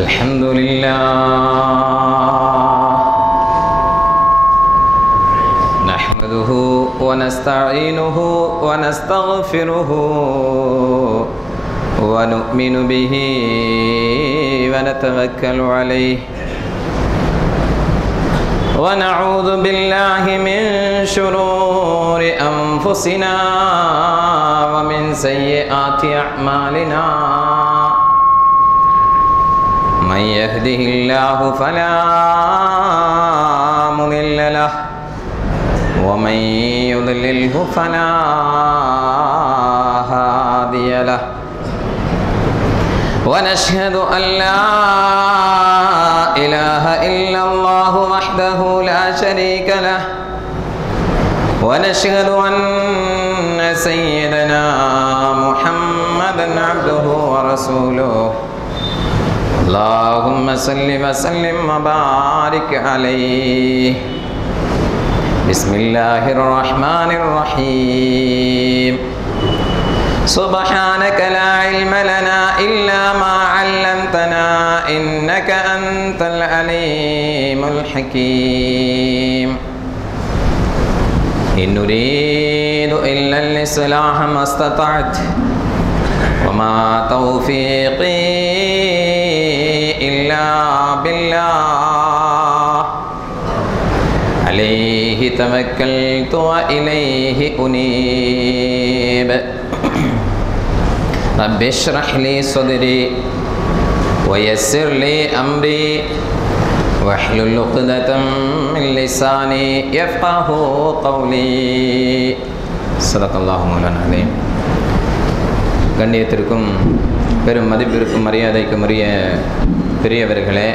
الحمد لله نحمده ونستعينه ونستغفره ونؤمن به ونتوكل عليه ونعوذ بالله من شرور أنفسنا ومن سيئات أعمالنا من يهده الله فلا مضل له ومن يضلله فلا هادي له ونشهد أن لا إله إلا الله وحده لا شريك له ونشهد أن سيدنا محمدا عبده ورسوله اللهم صل وسلم وبارك عليه بسم الله الرحمن الرحيم سبحانك لا علم لنا إلا ما علمتنا إنك أنت العليم الحكيم إن نريد إلا الإصلاح ما استطعت وما توفيقي إلا بالله عليه توكلت وإليه أنيب رب اشرح لي صدري ويسر لي أمري واحلل عقدة من لساني يفقهوا قولي صدق الله مولانا العظيم. கண்ணியத்திற்கும் பெரும் மதிப்பிற்கும் மரியாதைக்கும் உரிய பெரியவர்களே,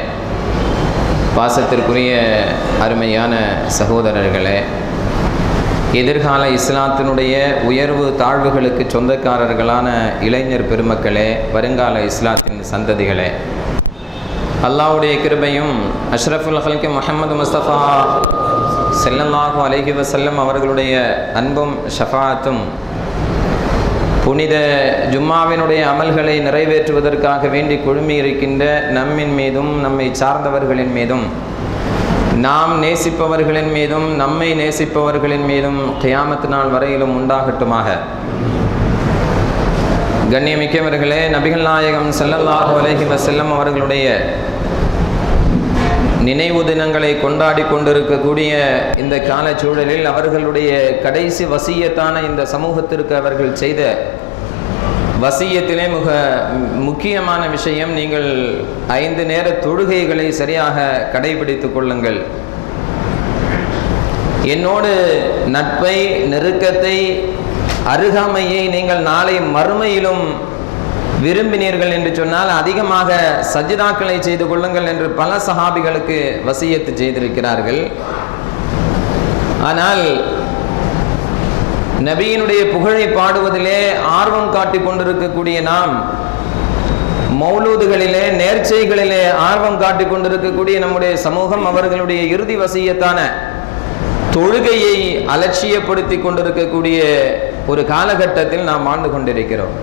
பாசத்திற்குரிய அருமையான சகோதரர்களே, எதிர்கால இஸ்லாத்தினுடைய உயர்வு தாழ்வுகளுக்கு சொந்தக்காரர்களான இளைஞர் பெருமக்களே, வருங்கால இஸ்லாத்தின் சந்ததிகளே, அல்லாஹ்வுடைய கிருபையும் அஷ்ரஃபுல் ஹல்கி முஹம்மது முஸ்தபா ஸல்லல்லாஹு அலைஹி வஸல்லம் அவர்களுடைய அன்பும் ஷஃபாஅத்தும் புனித ஜும்மாவினுடைய அமல்களை நிறைவேற்றுவதற்காக வேண்டி குழுமி இருக்கின்ற நம்மின் மீதும் நம்மை சார்ந்தவர்களின் மீதும் நாம் நேசிப்பவர்களின் மீதும் நம்மை நேசிப்பவர்களின் மீதும் கியாமத் நாள் வரையிலும் உண்டாகட்டுமாக. கண்ணியமிக்கவர்களே, நபிகள் நாயகம் ஸல்லல்லாஹு அலைஹி வஸல்லம் அவர்களுடைய நினைவு தினங்களை கொண்டாடி கொண்டிருக்கக்கூடிய இந்த காலச்சூழலில் அவர்களுடைய கடைசி வசியத்தான இந்த சமூகத்திற்கு அவர்கள் செய்த வசியத்திலே மிக முக்கியமான விஷயம், நீங்கள் 5 நேர தொழுகைகளை சரியாக கடைபிடித்துக் கொள்ளுங்கள். என்னோடு நட்பை, நெருக்கத்தை, அருகாமையை நீங்கள் நாளை மறுமையிலும் விரும்பினீர்கள் என்று சொன்னால் அதிகமாக சஜிதாக்களை செய்து கொள்ளுங்கள் என்று பல சஹாபிகளுக்கு வசியத்து செய்திருக்கிறார்கள். ஆனால் நபியினுடைய புகழை பாடுவதிலே ஆர்வம் காட்டிக் கொண்டிருக்கக்கூடிய நாம், மௌலூதுகளிலே, நேர்ச்சைகளிலே ஆர்வம் காட்டிக் கொண்டிருக்கக்கூடிய நம்முடைய சமூகம் அவர்களுடைய இறுதி வசியத்தான தொழுகையை அலட்சியப்படுத்தி கொண்டிருக்கக்கூடிய ஒரு காலகட்டத்தில் நாம் வாழ்ந்து கொண்டிருக்கிறோம்.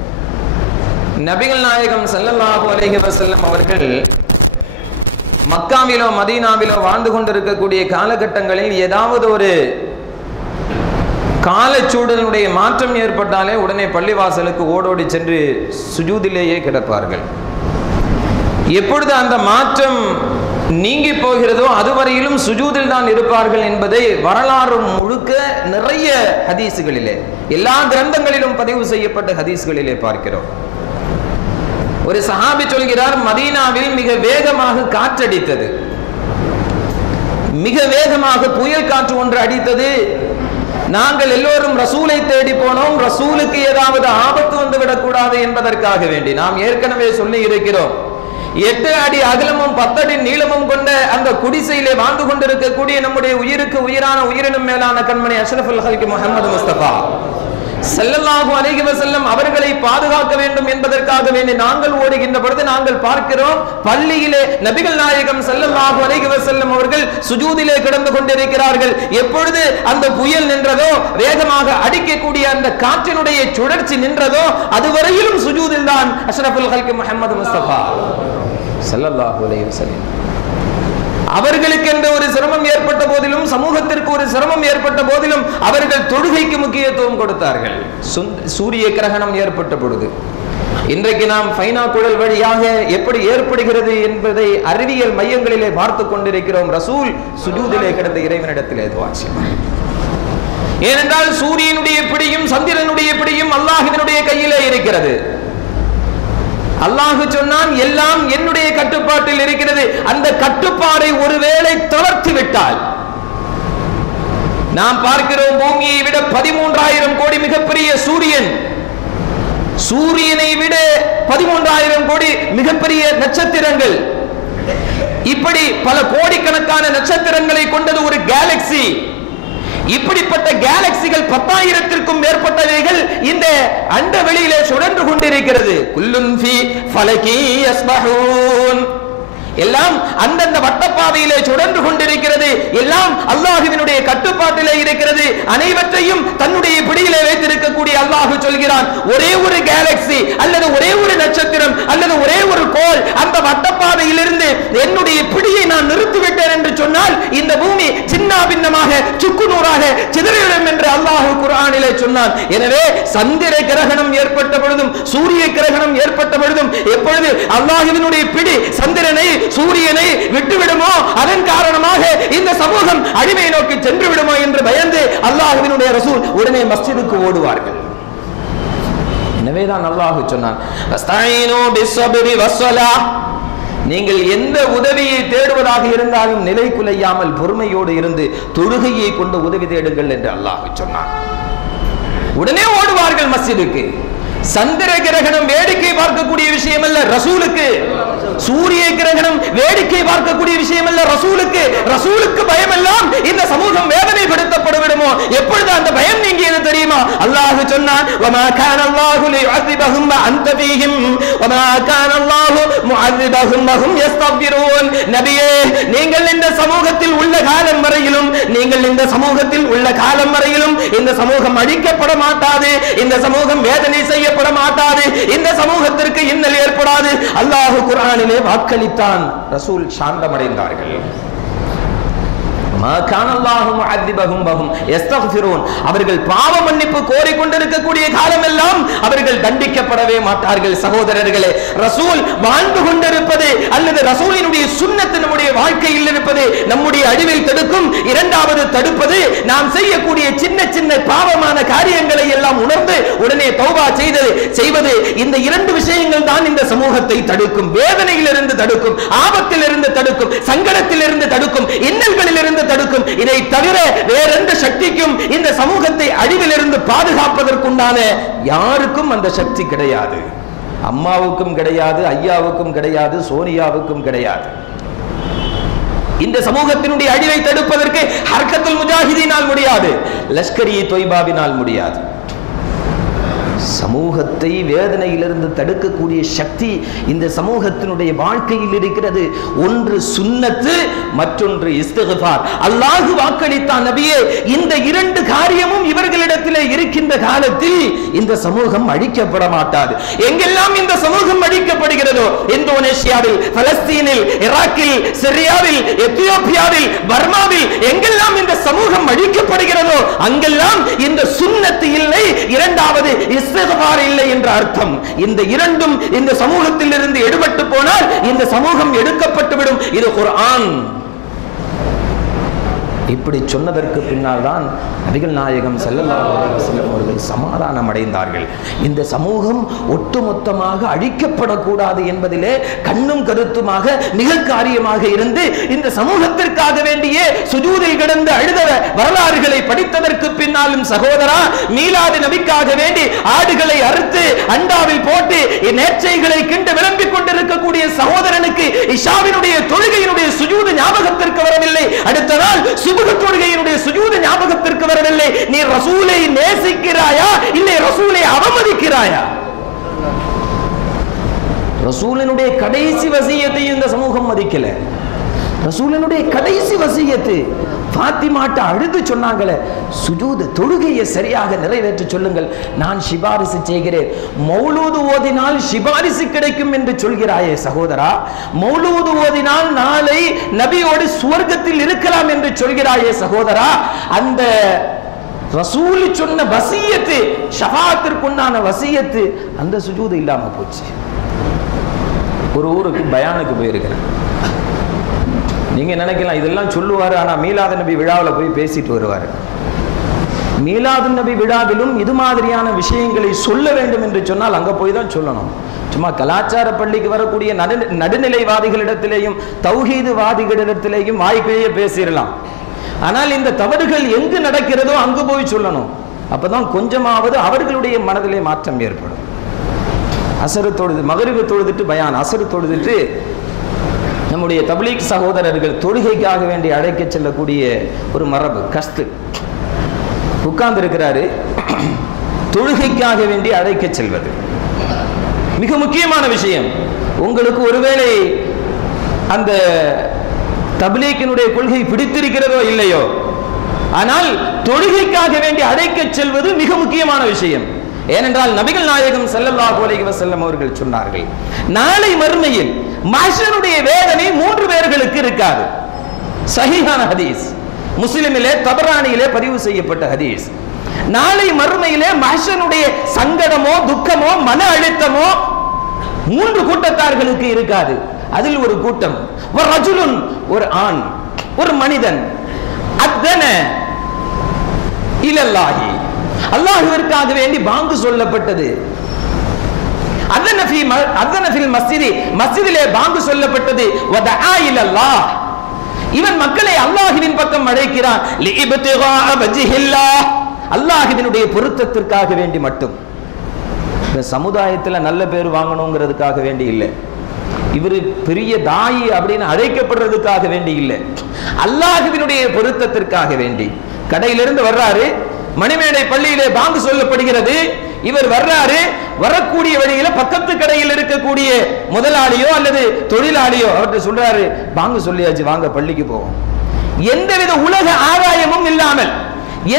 நபிகள் நாயகம் ஸல்லல்லாஹு அலைஹி வஸல்லம் அவர்கள் மக்காவிலோ மதீனாவிலோ வாழ்ந்து கொண்டிருக்கக்கூடிய காலகட்டங்களில் ஏதாவது ஒரு காலச்சூழலுடைய மாற்றம் ஏற்பட்டாலே உடனே பள்ளிவாசலுக்கு ஓடோடி சென்று சுஜூதிலேயே கிடப்பார்கள். எப்பொழுது அந்த மாற்றம் நீங்கி போகிறதோ அதுவரையிலும் சுஜூதில் தான் இருப்பார்கள் என்பதை வரலாறு முழுக்க நிறைய ஹதீஸ்களிலே, எல்லா கிரந்தங்களிலும் பதிவு செய்யப்பட்ட ஹதீஸ்களிலே பார்க்கிறோம். ஒரு சஹாபி சொல்கிறார், மதீனாவில் மிக வேகமாக காற்றடித்தது, மிக வேகமாக புயல் காற்று ஒன்று அடித்தது. நாங்கள் எல்லோரும் ரசூலை தேடி போனோம், ரசூலுக்கு ஏதாவது ஆபத்து வந்து விடக்கூடாது என்பதற்காக வேண்டி. நாம் ஏற்கனவே சொல்லி இருக்கிறோம், 8 அடி அகலமும் 10 அடி நீளமும் கொண்ட அந்த குடிசையிலே வாழ்ந்து கொண்டிருக்கக்கூடிய நம்முடைய உயிருக்கு உயிரான உயிரினும் மேலான கண்மணி அஷ்ரஃபுல் ஹல்கி முஹம்மது முஸ்தபா ஸல்லல்லாஹு அலைஹி வஸல்லம் அவர்களை பாதுகாக்க வேண்டும் என்பதற்காக வேண்டி நாங்கள் ஓடுகின்ற பொழுது நாங்கள் பார்க்கிறோம், பள்ளியிலே நபிகள் நாயகம் ஸல்லல்லாஹு அலைஹி வஸல்லம் அவர்கள் சுஜூதிலே கிடந்து கொண்டிருக்கிறார்கள். எப்பொழுது அந்த புயல் நின்றதோ, வேகமாக அடிக்கக்கூடிய அந்த காற்றினுடைய சுழற்சி நின்றதோ, அதுவரையிலும் சுஜூதில் தான் அஷ்ரஃபுல் ஹல்கி முஹம்மது முஸ்தபா ஸல்லல்லாஹு அலைஹி வஸல்லம். அவர்களுக்கு என்ற ஒரு சிரமம் ஏற்பட்ட போதிலும், சமூகத்திற்கு ஒரு சிரமம் ஏற்பட்ட போதிலும் அவர்கள் தொழுகைக்கு முக்கியத்துவம் கொடுத்தார்கள். சூரிய கிரகணம் ஏற்பட்ட பொழுது, இன்றைக்கு நாம் பைனாகுலர் வழியாக எப்படி ஏற்படுகிறது என்பதை அறிவியல் மையங்களிலே பார்த்து கொண்டிருக்கிறோம். ரசூல் சுஜூதிலே கிடந்த இறைவனிடத்திலே துஆ செய்தார். ஏனென்றால் சூரியனுடைய பிடியும் சந்திரனுடைய பிடியும் அல்லாஹ்வினுடைய கையிலே இருக்கிறது. அல்லாஹ் சொன்னான், எல்லாம் என்னுடைய கட்டுப்பாட்டில் இருக்கிறது. அந்த கட்டுப்பாடை ஒருவேளை தளர்த்தி விட்டால், நாம் பார்க்கிறோம் பூமியை விட 13,000 கோடி மிகப்பெரிய சூரியன், சூரியனை விட 13,000 கோடி மிகப்பெரிய நட்சத்திரங்கள், இப்படி பல கோடிக்கணக்கான நட்சத்திரங்களை கொண்டது ஒரு கேலக்சி. இப்படிப்பட்ட கேலக்சிகள் 10,000க்கும் மேற்பட்டவைகள் இந்த அண்ட வெளியிலே சுழன்று கொண்டிருக்கிறது. குல்லுன் ஃபீ ஃபலகி யஸ்பஹூன், எல்லாம் அந்தந்த வட்டப்பாதையிலே சுழன்று கொண்டிருக்கிறது. எல்லாம் அல்லாஹ்வினுடைய கட்டுப்பாட்டிலே இருக்கிறது. அனைவற்றையும் தன்னுடைய பிடியிலே வைத்திருக்கக்கூடிய அல்லாஹ் சொல்கிறான், ஒரே ஒரு கேலக்சி அல்லது ஒரே ஒரு நட்சத்திரம் அல்லது ஒரே ஒரு கோள் அந்த வட்டப்பாதையிலிருந்து என்னுடைய பிடியை நான் நிறுத்திவிட்டேன் என்று சொன்னால் இந்த பூமி சின்ன பின்னமாக சுக்குநூறாக சிதறிவிடும் என்று அல்லாஹ் குர்ஆனிலே சொன்னான். எனவே சந்திர கிரகணம் ஏற்பட்ட பொழுதும் சூரிய கிரகணம் ஏற்பட்ட பொழுதும் எப்பொழுது அல்லாஹ்வினுடைய பிடி சந்திரனை சூரியனை விட்டுவிடுமோ, அதன் காரணமாக இந்த சமூகம் அடிமை நோக்கி சென்று விடுமோ என்று பயந்து அல்லாஹ்வினுடைய ரசூல் உடனே மஸ்ஜிதுக்கு ஓடுவார்கள். எனவேதான் அல்லாஹ் சொன்னான், வஸ்தஈனு பிஸ்ஸப்ரி வஸ்ஸலாஹ், நீங்கள் எந்த உதவியை தேடுவதாக இருந்தாலும் நிலை குலையாமல் பொறுமையோடு இருந்து தொழுகையை கொண்டு உதவி தேடுங்கள் என்று அல்லாஹ் சொன்னான். உடனே ஓடுவார்கள் மஸ்ஜிதுக்கு. சந்திர கிரகணம் வேடிக்கை பார்க்கக்கூடிய விஷயம் அல்ல ரசூலுக்கு. சூரிய கிரகணம் வேடிக்கை பார்க்கக்கூடிய விஷயம் அல்ல ரசூலுக்கு. ரசூலுக்கு பயம் எல்லாம் இந்த சமூகம் வேதனைப்படுத்தப்படுவிடுமோ. எப்பொழுது அந்த பயம் நீங்கியது தெரியுமா? அல்லாஹ் சொன்னான், வமா கான அல்லாஹு லியுஅஸிபஹும் வ அன்த ஃபீஹிம் வமா கான அல்லாஹு முஅஸிபஹும் வ ஹும் யஸ்தக்பிரூன். நபியே, நீங்கள் இந்த சமூகத்தில் உள்ள காலம் வரையிலும், நீங்கள் இந்த சமூகத்தில் உள்ள காலம் வரையிலும் இந்த சமூகம் அழிக்கப்பட மாட்டாது, இந்த சமூகம் வேதனை செய்யப்பட மாட்டாது, இந்த சமூகத்திற்கு இன்னல் ஏற்படாது. அல்லாஹ் குர்ஆனிலே வாக்களித்தான். ரசூல் சாந்தமடைந்தார்கள். அவர்கள் பாவ மன்னிப்பு கோரிக்கொண்டிருக்கக்கூடிய காலமெல்லாம் அவர்கள் தண்டிக்கப்படவே மாட்டார்கள். சகோதரர்களே, ரசூல் வாழ்ந்து கொண்டிருப்பது அல்லது ரசூலினுடைய சுன்னத்து நம்முடைய வாழ்க்கையில் இருப்பது நம்முடைய அழிவை தடுக்கும். இரண்டாவது தடுப்பது நாம் செய்யக்கூடிய சின்ன சின்ன பாவமான காரியங்களை எல்லாம் உணர்ந்து உடனே தௌபா செய்வது. இந்த இரண்டு விஷயங்கள் தான் இந்த சமூகத்தை தடுக்கும். வேதனையிலிருந்து தடுக்கும், ஆபத்திலிருந்து தடுக்கும், சங்கடத்திலிருந்து தடுக்கும், இன்னல்களிலிருந்து தடுக்கும். இதை தவிர வேறெந்த சக்திக்கும் இந்த சமூகத்தை அழிவிலிருந்து பாதுகாப்பதற்குண்டான யாருக்கும் அந்த சக்தி கிடையாது. அம்மாவுக்கும் கிடையாது, ஐயாவுக்கும் கிடையாது, சோனியாவுக்கும் கிடையாது. இந்த சமூகத்தினுடைய அழிவை தடுப்பதற்கு ஹர்கத்துல் முஜாஹிதீனால் முடியாது, லஷ்கர் இ தொய்பாவினால் முடியாது. சமூகத்தை வேதனையிலிருந்து தடுக்கக்கூடிய சக்தி இந்த சமூகத்தினுடைய வாழ்க்கையில் இருக்கிறது. ஒன்று சுன்னத்து, மற்றொன்று இஸ்திக்ஃபார். அல்லாஹ் வாக்களித்தான், நபியே, இந்த இரண்டு காரியமும் இவர்களிடத்திலே இருக்கின்ற காலத்தில் இந்த சமூகம் அழிக்கப்பட மாட்டாது. எங்கெல்லாம் இந்த சமூகம் அழிக்கப்படுகிறதோ, இந்தோனேஷியாவில், பலஸ்தீனில், ஈராக்கில், சிரியாவில், எத்தியோப்பியாவில், பர்மாவில் எங்கெல்லாம் இந்த சமூகம் அழிக்கப்படுகிறதோ அங்கெல்லாம் இந்த சுன்னத்து இல்லை, இரண்டாவது இஸ்திக்ஃபார் இல்லை என்ற அர்த்தம். இந்த இரண்டும் இந்த சமூகத்தில் இருந்து எடுபட்டு போனால் இந்த சமூகம் எடுக்கப்பட்டுவிடும். இது குர்ஆன். இப்படி சொன்னதற்கு பின்னால் தான் நபிகள் நாயகம் ஸல்லல்லாஹு அலைஹி வஸல்லம் அவர்கள் சமாதானம் அடைந்தார்கள். இந்த சமூகம் ஒட்டுமொத்தமாக அழிக்கப்படக்கூடாது என்பதிலே கண்ணும் கருத்துமாக மிக காரியமாக இருந்து இந்த சமூகத்திற்காக வேண்டிய சுஜூதில் கிடந்த அழுத வரலாறுகளை படித்ததற்கு பின்னாலும் சகோதரா, மீலாது நபிக்காக வேண்டி ஆடுகளை அறுத்து அண்டாவில் போட்டு நேர்ச்சைகளை கிண்டு விளம்பிக் கொண்டிருக்கக்கூடிய சகோதரனுக்கு இஷாவினுடைய தொழுகையினுடைய சுஜூது ஞாபகத்திற்கு வரவில்லை. அடுத்த நாள் தொழுகையினுடைய சுஜூது ஞாபகத்திற்கு வரவில்லை. நீ ரசூலை நேசிக்கிறாயா இல்லை ரசூலை அவமதிக்கிறாயா? ரசூலினுடைய கடைசி வசியத்தை இந்த சமூகம் மதிக்கல. ரசூலினுடைய கடைசி வசியத்து ஃபாத்திமாட்ட அழுது சொன்னாங்களே, சுஜூது தொழுகையை சரியாக நிறைவேற்ற சொல்லுங்கள், நான் சிபாரிசு செய்கிறேன். மௌலூது ஓதினால் சிபாரிசு கிடைக்கும் என்று சொல்கிறாயே சகோதரா, மௌலூது ஓதினால் நாளை நபியோடு சுவர்க்கத்தில் இருக்கலாம் என்று சொல்கிறாயே சகோதரா, அந்த ரசூல் சொன்ன வசியத்து, ஷஃபாஅத்திற்குண்டான வசியத்து, அந்த சுஜூது இல்லாம போச்சு. ஒரு ஊருக்கு பயானுக்கு போயிருக்கிறேன். நீங்க நினைக்கலாம் இதெல்லாம் சொல்லுவாரு, ஆனா மீலாது நபி விழாவில் போய் பேசிட்டு வருவாரு. மீலாது நபி விழாவிலும் இது மாதிரியான விஷயங்களை சொல்ல வேண்டும் என்று சொன்னால் அங்க போய் தான் சொல்லணும். சும்மா கலாச்சார பள்ளிக்கு வரக்கூடிய நடுநிலைவாதிகளிடத்திலேயும் தௌஹீதுவாதிகளிடத்திலேயும் வாய்க்கிலேயே பேசிடலாம். ஆனால் இந்த தவறுகள் எங்கு நடக்கிறதோ அங்கு போய் சொல்லணும். அப்பதான் கொஞ்சமாவது அவர்களுடைய மனதிலே மாற்றம் ஏற்படும். அசரு தொழுது, மகரிபு தொழுதுட்டு பயான், அசரு தொழுதுட்டு நம்முடைய தப்லீக் சகோதரர்கள் தொழுகைக்காக வேண்டி அழைக்க செல்லக்கூடிய ஒரு மரபு, கஸ்து. உட்கார்ந்து இருக்கிறாரு, தொழுகைக்காக வேண்டி அழைக்க செல்வது மிக முக்கியமான விஷயம். உங்களுக்கு ஒருவேளை அந்த தப்லீக்கினுடைய கொள்கை பிடித்திருக்கிறதோ இல்லையோ, ஆனால் தொழுகைக்காக வேண்டி அழைக்க செல்வது மிக முக்கியமான விஷயம். ஏனென்றால் நபிகள் நாயகம் ஸல்லல்லாஹு அலைஹி வஸல்லம் அவர்கள் சொன்னார்கள், நாளை மறுமையில் மஹ்ஷருடைய வேதனை 3 பேர்களுக்கு இருக்காது. சஹீஹான ஹதீஸ், முஸ்லிமிலே தபரானியிலே பதிவு செய்யப்பட்ட ஹதீஸ். நாளை மறுமையிலே மஹ்ஷருடைய சங்கடமோ துக்கமோ மன அழுத்தமோ 3 கூட்டத்தார்களுக்கு இருக்காது. அதில் ஒரு கூட்டம், ஒரு ரஜுலுன், ஒரு ஆண், ஒரு மனிதன், அத்தன இலல்லாஹி, அல்லாஹ்விற்காக வேண்டி பாங்கு சொல்லப்பட்டது. மஸ்ஜிதிலே பாங்கு சொல்லப்பட்டது. வதஆ இலல்லாஹ், இவன் மக்களை அல்லாஹ்வின் பக்கம் அழைக்கிறான். லிஇப்திகா வஜ்ஹில்லாஹ், அல்லாஹ்வினுடைய பொருத்தத்திற்காக வேண்டி மட்டும். இந்த சமுதாயத்தில் நல்ல பேர் வாங்கணுங்கிறதுக்காக வேண்டி இல்லை, இவர் பெரிய தாயி அப்படின்னு அழைக்கப்படுறதுக்காக வேண்டி இல்லை, அல்லாஹ்வினுடைய பொருத்தத்திற்காக வேண்டி. கடையிலிருந்து வர்றாரு, மணிமேடை பள்ளியிலே பாங்கு சொல்லப்படுகிறது, இவர் வர்றாரு, வரக்கூடிய வழியில பக்கத்து கடையில் இருக்கக்கூடிய முதலாளியோ அல்லது தொழிலாளியோ அவர்கிட்ட சொல்றாரு, பாங்கு சொல்லியாச்சு, வாங்க பள்ளிக்கு போவோம். எந்தவித உலக ஆதாயமும் இல்லாமல்,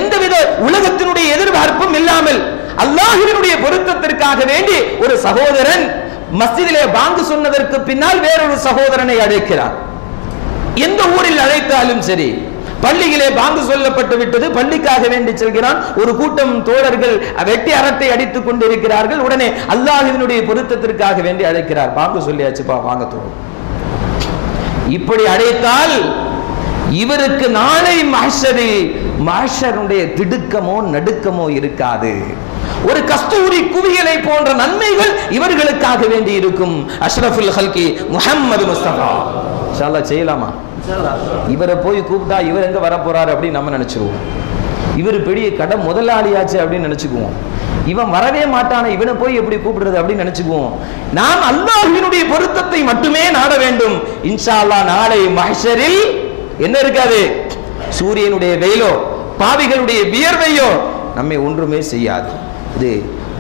எந்தவித உலகத்தினுடைய எதிர்பார்ப்பும் இல்லாமல், அல்லாஹ்வினுடைய பொருத்தத்திற்காக வேண்டி ஒரு சகோதரன் மஸ்ஜிதிலே பாங்கு சொன்னதற்கு பின்னால் வேறொரு சகோதரனை அழைக்கிறார். எந்த ஊரில் அழைத்தாலும் சரி, பள்ளியிலே பாங்கு சொல்லப்பட்டு விட்டது, பள்ளிக்காக வேண்டி செல்கிறான். ஒரு கூட்டம் தோழர்கள் வெட்டி அரட்டை அடித்துக் கொண்டிருக்கிறார்கள். உடனே அல்லாஹ்வினுடைய பொருத்தத்திற்காக வேண்டி அழைக்கிறார். பாங்கு சொல்லியாச்சுப்பா, வாங்க தோழர். இப்படி அழைத்தால் இவருக்கு நாளை மஹ்ஷருடைய திடுக்கமோ நடுக்கமோ இருக்காது. ஒரு கஸ்தூரி குவியலை போன்ற நன்மைகள் இவர்களுக்காக வேண்டி இருக்கும். அஷ்ரஃபுல் ஹல்கி முஹம்மது முஸ்தபா இன்ஷா அல்லாஹ் செய்யலாமா? இவரை போய் கூப்பிட்டா இவர் எங்க வர போறாரு அப்படின்னு நம்ம நினைச்சிருவோம். இவர் பெரிய கடை முதலாளியாச்சு அப்படின்னு நினைச்சுக்குவோம். இவன் வரவே மாட்டான, இவனை போய் எப்படி கூப்பிடுறது அப்படின்னு நினைச்சுக்குவோம். நாம் அல்லாஹ்வினுடைய பொருத்தத்தை மட்டுமே நாட வேண்டும். இன்ஷா அல்லாஹ் நாளை மஹ்ஷரில் என்ன இருக்காது? சூரியனுடைய வெயிலோ பாவிகளுடைய வியர்வையோ நம்மை ஒன்றுமே செய்யாது. இது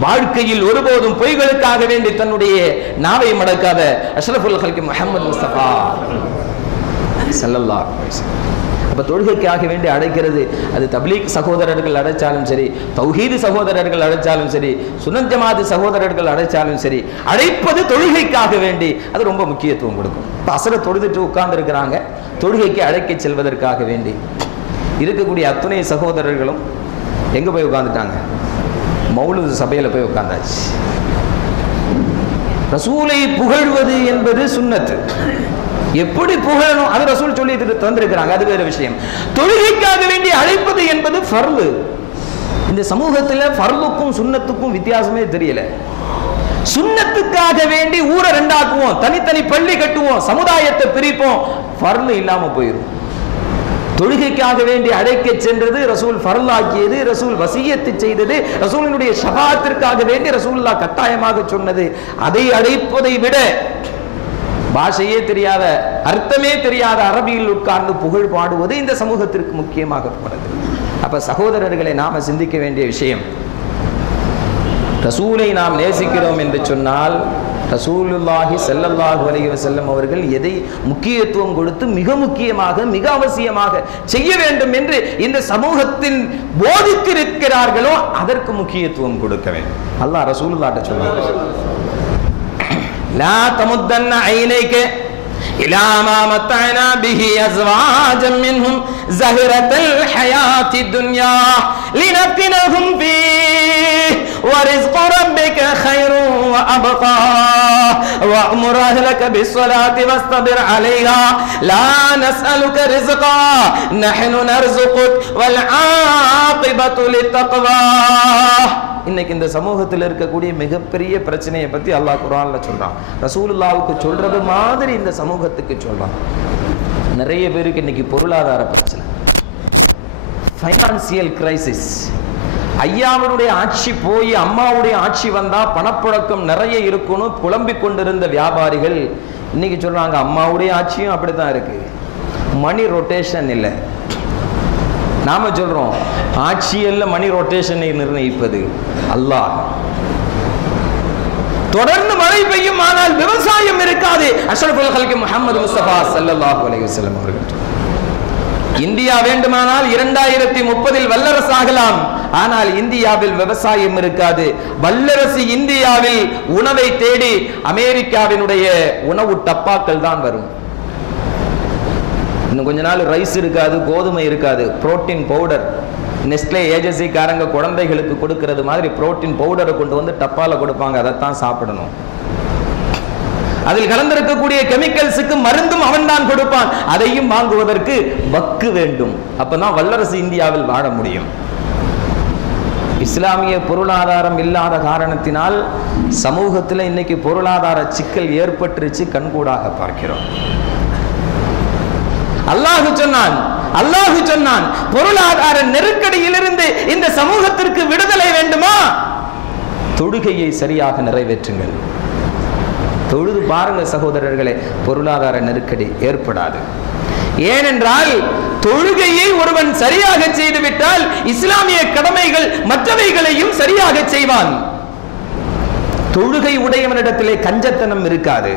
வாழ்க்கையில் ஒருபோதும் பொய்களுக்காக வேண்டி தன்னுடைய நாவை மடக்காத அஷ்ரஃபுல் ஹல்கி முஹம்மது முஸ்தபா ஸல்லல்லாஹு அலைஹி வஸல்லம். அப்ப தொழுகைக்காக வேண்டி அழைக்கிறது, அது தப்லீக் சகோதரர்கள் அழைச்சாலும் சரி, தௌஹீது சகோதரர்கள் அழைச்சாலும் சரி, சுன்னத் ஜமாத் சகோதரர்கள் அழைச்சாலும் சரி, அழைப்பது தொழுகைக்காக வேண்டி அது ரொம்ப முக்கியத்துவம் கொடுக்கும். இப்போ அசர தொழுதுட்டு உட்கார்ந்து இருக்கிறாங்க, தொழுகைக்கு அழைக்க செல்வதற்காக வேண்டி இருக்கக்கூடிய அத்துணை சகோதரர்களும் எங்க போய் உட்கார்ந்துட்டாங்க? மௌலூது சபையில போய் உட்கார்ந்தாச்சு. ரசூலை புகழ்வது என்பது சுன்னத்து. எப்படி புகழணும் அது ரசூல் சொல்லி தந்திருக்கிறாங்க, அது வேற விஷயம். தொழுகைக்காக வேண்டி அழைப்பது என்பது ஃபர்லு. இந்த சமூகத்தில் ஃபர்லுக்கும் சுன்னத்துக்கும் வித்தியாசமே தெரியல. சுன்னத்துக்காக வேண்டி ஊரை ரெண்டாக்குவோம், தனித்தனி பள்ளி கட்டுவோம், சமுதாயத்தை பிரிப்போம், ஃபர்லு இல்லாம போயிடும். தொழுகைக்காக வேண்டி அழைக்க சென்றது ரசூல் ஃபர்லாக்கியது, ரசூல் வசியத்து செய்தது, ரசூலினுடைய ஷஃபாஅத்திற்காக வேண்டி ரசூலுல்லாஹ் கட்டாயமாக சொன்னது. அதை அழைப்பதை விட பாஷையே தெரியாத, அர்த்தமே தெரியாத அரபியில் உட்கார்ந்து புகழ் பாடுவது இந்த சமூகத்திற்கு முக்கியமாக போனது. அப்ப சகோதரர்களை நாம சிந்திக்க வேண்டிய விஷயம், ரசூலை நாம் நேசிக்கிறோம் என்று சொன்னால் ரசூலுல்லாஹி ஸல்லல்லாஹு அலைஹி வஸல்லம் அவர்கள் எதை முக்கியத்துவம் கொடுத்து மிக முக்கியமாக மிக அவசியமாக செய்ய வேண்டும் என்று இந்த சமூகத்தின் போதித்திருக்கிறார்களோ அதற்கு முக்கியத்துவம் கொடுக்க வேண்டும். அல்லாஹ் ரசூலுல்லாஹ்ட்ட சொல்றார், லா தமுத்தன்ன ஐனைக இலா மா மத்தஅனா பிஹி அஸ்வாஜம் மின்ஹும் ஸஹரத்தல் ஹயாத்தித் துன்யா லினஃப்தினஹும் ஃபீஹி وَرِزْقُ رَبِّكَ خَيْرٌ وَأَبْقَى وَأْمُرْ أَهْلَكَ بِالصَّلَاةِ وَاصْطَبِرْ عَلَيْهَا لَا نَسْأَلُكَ رِزْقًا نَحْنُ نَرْزُقُكَ وَالْعَاقِبَةُ لِلتَّقْوَى. இன்னைக்கு இந்த சமூகத்தில் இருக்கக்கூடிய மிகப்பெரிய பிரச்சனையை பத்தி அல்லாஹ் குர்ஆன்ல சொல்றான். ரசூலுல்லாஹ்வுக்கு சொல்றது மாதிரி இந்த சமூகத்துக்கு சொல்றான். நிறைய பேருக்கு இன்னைக்கு பொருளாதார பிரச்சனை, ஃபைனான்சியல் கிரைசிஸ். ஐயாவுடைய ஆட்சி போய் அம்மாவுடைய ஆட்சி வந்தா பணப்புழக்கம் நிறைய இருக்கணும் புலம்பிக் கொண்டிருந்த வியாபாரிகள் இன்னைக்கு சொல்றாங்க அம்மாவுடைய ஆட்சியும் அப்படித்தான் இருக்கு, மணி ரொட்டேஷன் இல்லை. நாம சொல்றோம் ஆட்சியல்ல மணி ரொட்டேஷனை நிர்ணயிப்பது அல்லாஹ். தொடர்ந்து மழை பெய்யும், ஆனால் விவசாயம் இருக்காது. அஷ்ரஃபுல் ஹல்கி முஹம்மது முஸ்தபா ஸல்லல்லாஹு அலைஹி வஸல்லம் அவர்கள் இந்தியா வேண்டுமானால் 2030 வல்லரசாகலாம், ஆனால் இந்தியாவில் விவசாயம் இருக்காது. வல்லரசு இந்தியாவில் உணவை தேடி அமெரிக்காவினுடைய உணவு டப்பாக்கள் தான் வரும். இன்னும் கொஞ்ச நாள் ரைஸ் இருக்காது, கோதுமை இருக்காது, புரோட்டீன் பவுடர். நெஸ்ட்லே ஏஜென்சி காரங்க குழந்தைகளுக்கு கொடுக்கிறது மாதிரி புரோட்டீன் பவுடரை கொண்டு வந்து டப்பால கொடுப்பாங்க, அதைத்தான் சாப்பிடணும். அதில் கலந்திருக்கக்கூடிய கெமிக்கல்ஸுக்கு மருந்தும் அவன் தான் கொடுப்பான், அதையும் வாங்குவதற்கு வக்கு வேண்டும். அப்பதான் வல்லரசு இந்தியாவில் வாழ முடியும். இஸ்லாமிய பொருளாதாரம் இல்லாத காரணத்தினால் சமூகத்தில் இன்னைக்கு பொருளாதார சிக்கல் ஏற்பட்டுருச்சு, கண்கூடாக பார்க்கிறோம். அல்லாஹ் சொன்னான் பொருளாதார நெருக்கடியிலிருந்து இந்த சமூகத்திற்கு விடுதலை வேண்டுமா, தொழுகையை சரியாக நிறைவேற்றுங்கள். தொழுது பாருங்க சகோதரர்களே, பொருளாதார நெருக்கடி ஏற்படாது. ஏனென்றால் தொழுகையை ஒருவன் சரியாக செய்துவிட்டால் இஸ்லாமிய கடமைகள் மற்றவைகளையும் சரியாக செய்வான். தொழுகை உடையவனிடத்திலே கஞ்சத்தனம் இருக்காது.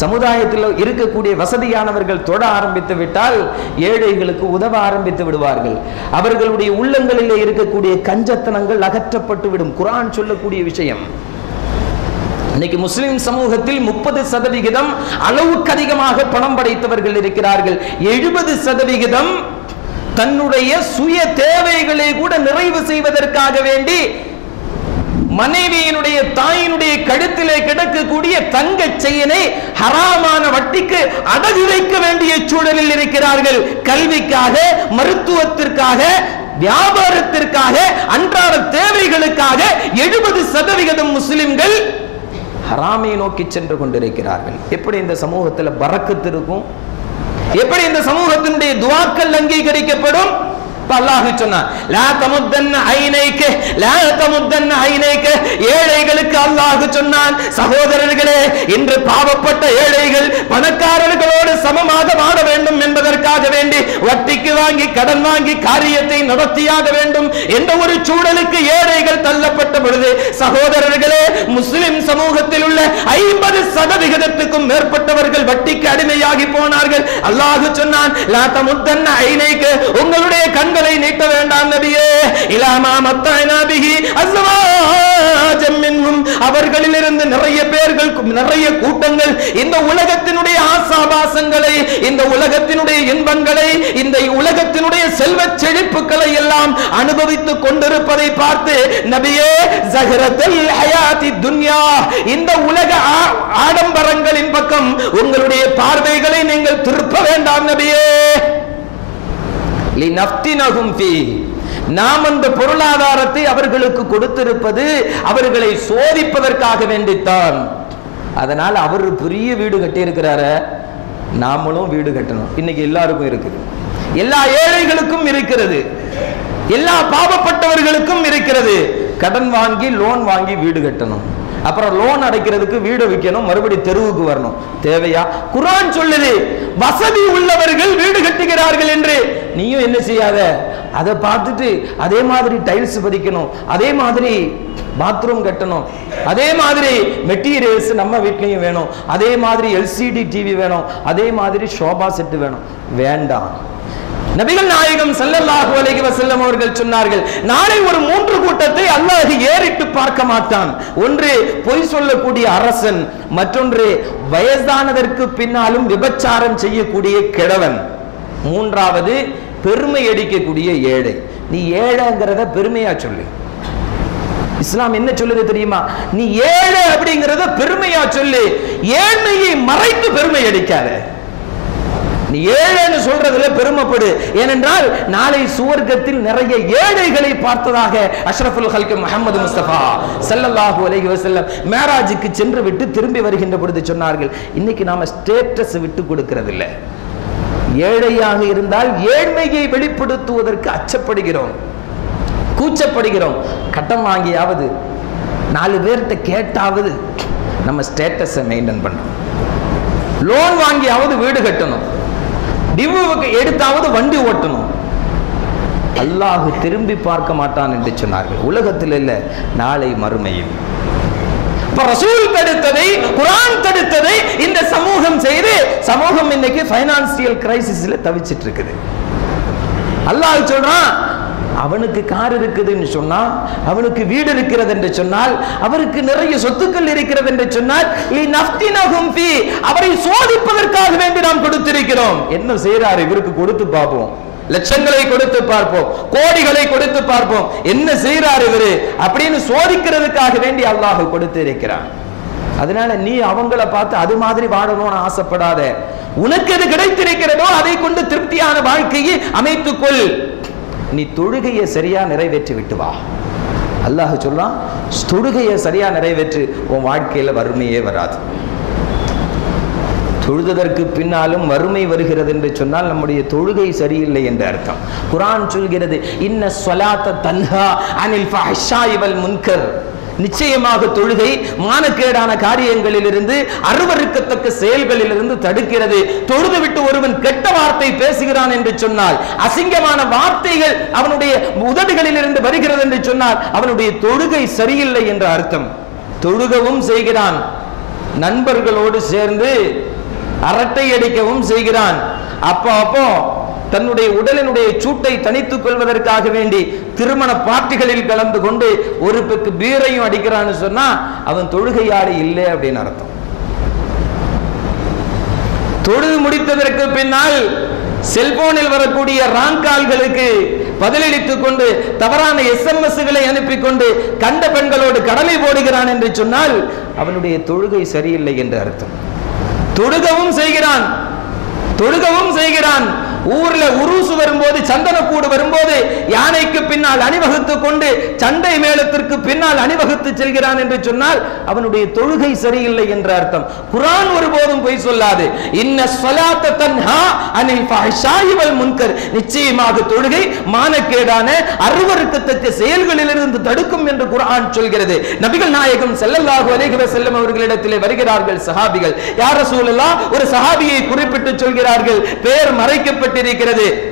சமுதாயத்தில் இருக்கக்கூடிய வசதியானவர்கள் தொட ஆரம்பித்து விட்டால் ஏழைகளுக்கு உதவ ஆரம்பித்து விடுவார்கள். அவர்களுடைய உள்ளங்களிலே இருக்கக்கூடிய கஞ்சத்தனங்கள் அகற்றப்பட்டு விடும். குர்ஆன் சொல்லக்கூடிய விஷயம். இன்னைக்கு முஸ்லிம் சமூகத்தில் 30% அளவுக்கு அதிகமாக பணம் படைத்தவர்கள் இருக்கிறார்கள். 70% தன்னுடைய சுய தேவைகளை கூட நிறைவு செய்வதற்காக வேண்டி மனைவியினுடைய தாயினுடைய கழுத்திலே கிடக்கக்கூடிய தங்க செயினை ஹராமான வட்டிக்கு அடகு வைக்க வேண்டிய சூழலில் இருக்கிறார்கள். கல்விக்காக, மருத்துவத்திற்காக, வியாபாரத்திற்காக, அன்றாட தேவைகளுக்காக 70% முஸ்லிம்கள் ஹராமை நோக்கி சென்று கொண்டிருக்கிறார்கள். எப்படி இந்த சமூகத்தில் பரக்கத்து இருக்கும்? எப்படி இந்த சமூகத்தினுடைய துஆக்கள் அங்கீகரிக்கப்படும்? அல்லாஹ் சொன்னான், லா தமுத்தன்ன ஐனைக லா தமுத்தன்ன ஐனைக. ஏழைகளுக்கு அல்லாஹ் சொன்னான், சகோதரர்களே, இன்று பாவப்பட்ட ஏழைகள் பணக்காரர்களோடு சமமாக வாழ வேண்டும் என்பதற்காக வேண்டி வட்டிக்கு வாங்கி கடன் வாங்கி காரியத்தை நடத்தியாக வேண்டும் என்ற ஒரு சூழலுக்கு ஏழைகள் தள்ளப்பட்ட பொழுது, சகோதரர்களே, முஸ்லிம் சமூகத்தில் உள்ள 50%க்கும் மேற்பட்டவர்கள் வட்டிக்கு அடிமையாகி போனார்கள். அல்லாஹ் சொன்னான், லா தமுத்தன்ன ஐனைக. உங்களுடைய கண்களை நீட்ட வேண்டாம் நபியே. இலாமா மத்தஅனா பிஹி அஸ்வாஜம் மின்ஹும். அவர்களிலிருந்து நிறைய பேர்கள், நிறைய கூட்டங்கள் இந்த உலகத்தினுடைய ஆசாபாசங்களை, இந்த உலகத்தினுடைய இன்பங்களை, இந்த உலகத்தினுடைய செல்வச் செழிப்புகளை எல்லாம் அனுபவித்துக் கொண்டிருப்பதை பார்த்து, நபியே, ஸஹரத்துல் ஹயாத்தித் துன்யா, இந்த உலக ஆடம்பரங்களின் பக்கம் உங்களுடைய பார்வைகளை நீங்கள் திருப்ப வேண்டாம் நபியே. லினஃப்தினஹும் ஃபீ. நாம் அந்த பொருளாதாரத்தை அவர்களுக்கு கொடுத்திருப்பது அவர்களை சோதிப்பதற்காக வேண்டித்தான். அதனால அவர் பெரிய வீடு கட்டி இருக்கிறாரு, நாமளும் வீடு கட்டணும். இன்னைக்கு எல்லாருக்கும் இருக்குது, எல்லா ஏழைகளுக்கும் இருக்கிறது, எல்லா பாவப்பட்டவர்களுக்கும் இருக்கிறது. கடன் வாங்கி லோன் வாங்கி வீடு கட்டணும். அப்புறம் லோன் அடைக்கிறதுக்கு வீடு விற்கணும், மறுபடி தெருவுக்கு வரணும். தேவையா? குர்ஆன் சொல்லுது வசதி உள்ளவர்கள் வீடு கட்டுகிறார்கள் என்று. நீயும் என்ன செய்யாத, அதை பார்த்துட்டு அதே மாதிரி டைல்ஸ் பதிக்கணும், அதே மாதிரி பாத்ரூம் கட்டணும், அதே மாதிரி மெட்டீரியல்ஸ் நம்ம வீட்லயும் வேணும், அதே மாதிரி எல்சிடி டிவி வேணும், அதே மாதிரி ஷோபா செட்டு வேணும். வேண்டாம். நபிகள் நாயகம் ஸல்லல்லாஹு அலைஹி வஸல்லம் அவர்கள் சொன்னார்கள், நாளை ஒரு 3 கூட்டத்தை அல்லாஹ் ஏறிட்டு பார்க்க மாட்டான். ஒன்று பொய் சொல்லக்கூடிய அரசன், மற்றொன்று வயதானதற்கு பின்னாலும் விபச்சாரம் செய்யக்கூடிய கிழவன், மூன்றாவது பெருமை அடிக்கக்கூடிய ஏழை. நீ ஏழைங்கிறத பெருமையா சொல்லு. இஸ்லாம் என்ன சொல்லுது தெரியுமா? நீ ஏழை அப்படிங்கறத பெருமையா சொல்லு, ஏழ்மையை மறைத்து பெருமை அடிக்காத. நீ ஏழைன்னு சொல்றதுல பெருமைப்படு. ஏனென்றால் நாளை சுவர்க்கத்தில் நிறைய ஏழைகளை பார்த்ததாக அஷ்ரஃபுல் ஹல்க் முஹம்மது முஸ்தபா ஸல்லல்லாஹு அலைஹி வஸல்லம் மேராஜுக்கு சென்று விட்டு திரும்பி வருகின்ற பொழுது சொன்னார்கள், இன்னைக்கு நாம ஸ்டேட்டஸ் விட்டு கொடுக்கிறது இல்லை. ஏழையாக இருந்தால் ஏழ்மையை வெளிப்படுத்துவதற்கு அச்சப்படுகிறோம், கூச்சப்படுகிறோம். கட்டம் வாங்கியாவது 4 பேர்கிட்ட கேட்டாவது நம்ம ஸ்டேட்டஸை மெயின்டைன் பண்ணணும். லோன் வாங்கியாவது வீடு கட்டணும், டிவுவுக்கு எடுத்தாவது வண்டி ஓட்டணும். அல்லாஹ் திரும்பி பார்க்க மாட்டான் என்று சொன்னார்கள். உலகத்தில் இல்ல, நாளை மறுமையில். ரசூல் தடுத்ததை, குர்ஆன் தடுத்ததை இந்த சமூகம் செய்து சமூகம் இன்னைக்கு ஃபைனான்சியல் கிரைசிஸ்ல தவிச்சிட்டு இருக்குது. அல்லாஹ் சொல்றான், அவனுக்கு கார் இருக்குதுன்னு சொன்னா, அவனுக்கு வீடு இருக்கிறது என்று சொன்னால், அவருக்கு நிறைய சொத்துக்கள் இருக்கிறது என்று சொன்னால், அவரை சோதிப்பதற்காக வேண்டி நாம் கொடுத்திருக்கிறோம். என்ன செய்யறாரு? இவருக்கு கொடுத்து பார்ப்போம், லட்சங்களை கொடுத்து பார்ப்போம், கோடிகளை கொடுத்து பார்ப்போம், என்ன செய்யறாரு இவரு அப்படின்னு சோதிக்கிறதுக்காக வேண்டி அல்லாஹ் கொடுத்து இருக்கிறான். அதனால நீ அவங்கள பார்த்து அது மாதிரி வாழணும்னு ஆசைப்படாத. உனக்கு எது கிடைத்திருக்கிறதோ அதை கொண்டு திருப்தியான வாழ்க்கையை அமைத்துக்கொள். நீ தொழுகையை சரியா நிறைவேற்றி விட்டு வா. அல்லாஹ் சொல்றான், தொழுகையை சரியா நிறைவேற்று, உன் வாழ்க்கையில வறுமையே வராது. தொழுதற்கு பின்னாலும் வறுமை வருகிறது என்று சொன்னால் நம்முடைய தொழுகை சரியில்லை என்று அர்த்தம். குர்ஆன் சொல்கிறது, இன்ன ஸலாத்த தன்ஹா அனில் ஃபஹ்ஷாஇ வல் முன்கர். நிச்சயமாக தொழுகை மானக்கேடான காரியங்களிலிருந்து, அருவருக்கத்தக்க செயல்களிலிருந்து தடுக்கிறது. தொழுது விட்டு ஒருவன் கெட்ட வார்த்தை பேசுகிறான் என்று சொன்னால், அசிங்கமான வார்த்தைகள் அவனுடைய உதடுகளிலிருந்து வருகிறது என்று சொன்னால், அவனுடைய தொழுகை சரியில்லை என்ற அர்த்தம். தொழுகவும் செய்கிறான், நண்பர்களோடு சேர்ந்து அரட்டை அடிக்கவும் செய்கிறான், அப்போ தன்னுடைய உடலினுடைய சூட்டை தணித்துக் கொள்வதற்காக வேண்டி திருமண பார்ட்டிகளில் கலந்து கொண்டு ஒரு பெக்கு பீரையும் அடிக்கிறான்னு சொன்னா அவன் தொழுகையாளி இல்லை அப்படின்னு அர்த்தம். தொழுது முடித்ததற்கு பின்னால் செல்போனில் வரக்கூடிய ராங் கால்களுக்கு பதிலளித்துக் கொண்டு தவறான எஸ்எம்எஸ்களை அனுப்பி கொண்டு கண்ட பெண்களோடு கடலை போடுகிறான் என்று சொன்னால் அவனுடைய தொழுகை சரியில்லை என்று அர்த்தம். தொழுகவும் செய்கிறான், ஊர்ல உருசு வரும்போது, சந்தனக்கூடு வரும்போது யானைக்கு பின்னால் அணிவகுத்துக் கொண்டு சண்டை மேளத்திற்கு பின்னால் அணிவகுத்து செல்கிறான் என்று சொன்னால் அவனுடைய தொழுகை சரியில்லை என்ற அர்த்தம். குர்ஆன் ஒருபோதும் பொய் சொல்லாது. இன்ன ஸலாத்த தன்ஹா அனில் ஃபஹ்ஷாஇ வல் முன்கர். நிச்சயமாக தொழுகை மானக்கேடான அருவருக்கத்தக்க செயல்களிலிருந்து தடுக்கும் என்று குர்ஆன் சொல்கிறது. நபிகள் நாயகம் ஸல்லல்லாஹு அலைஹி வஸல்லம் அவர்களிடத்திலே வருகிறார்கள் சஹாபிகள். யா ரசூலல்லாஹ், ஒரு சஹாபியை குறிப்பிட்டு சொல்கிறார்கள், பெயர் மறைக்கப்பட்டிருக்கிறது.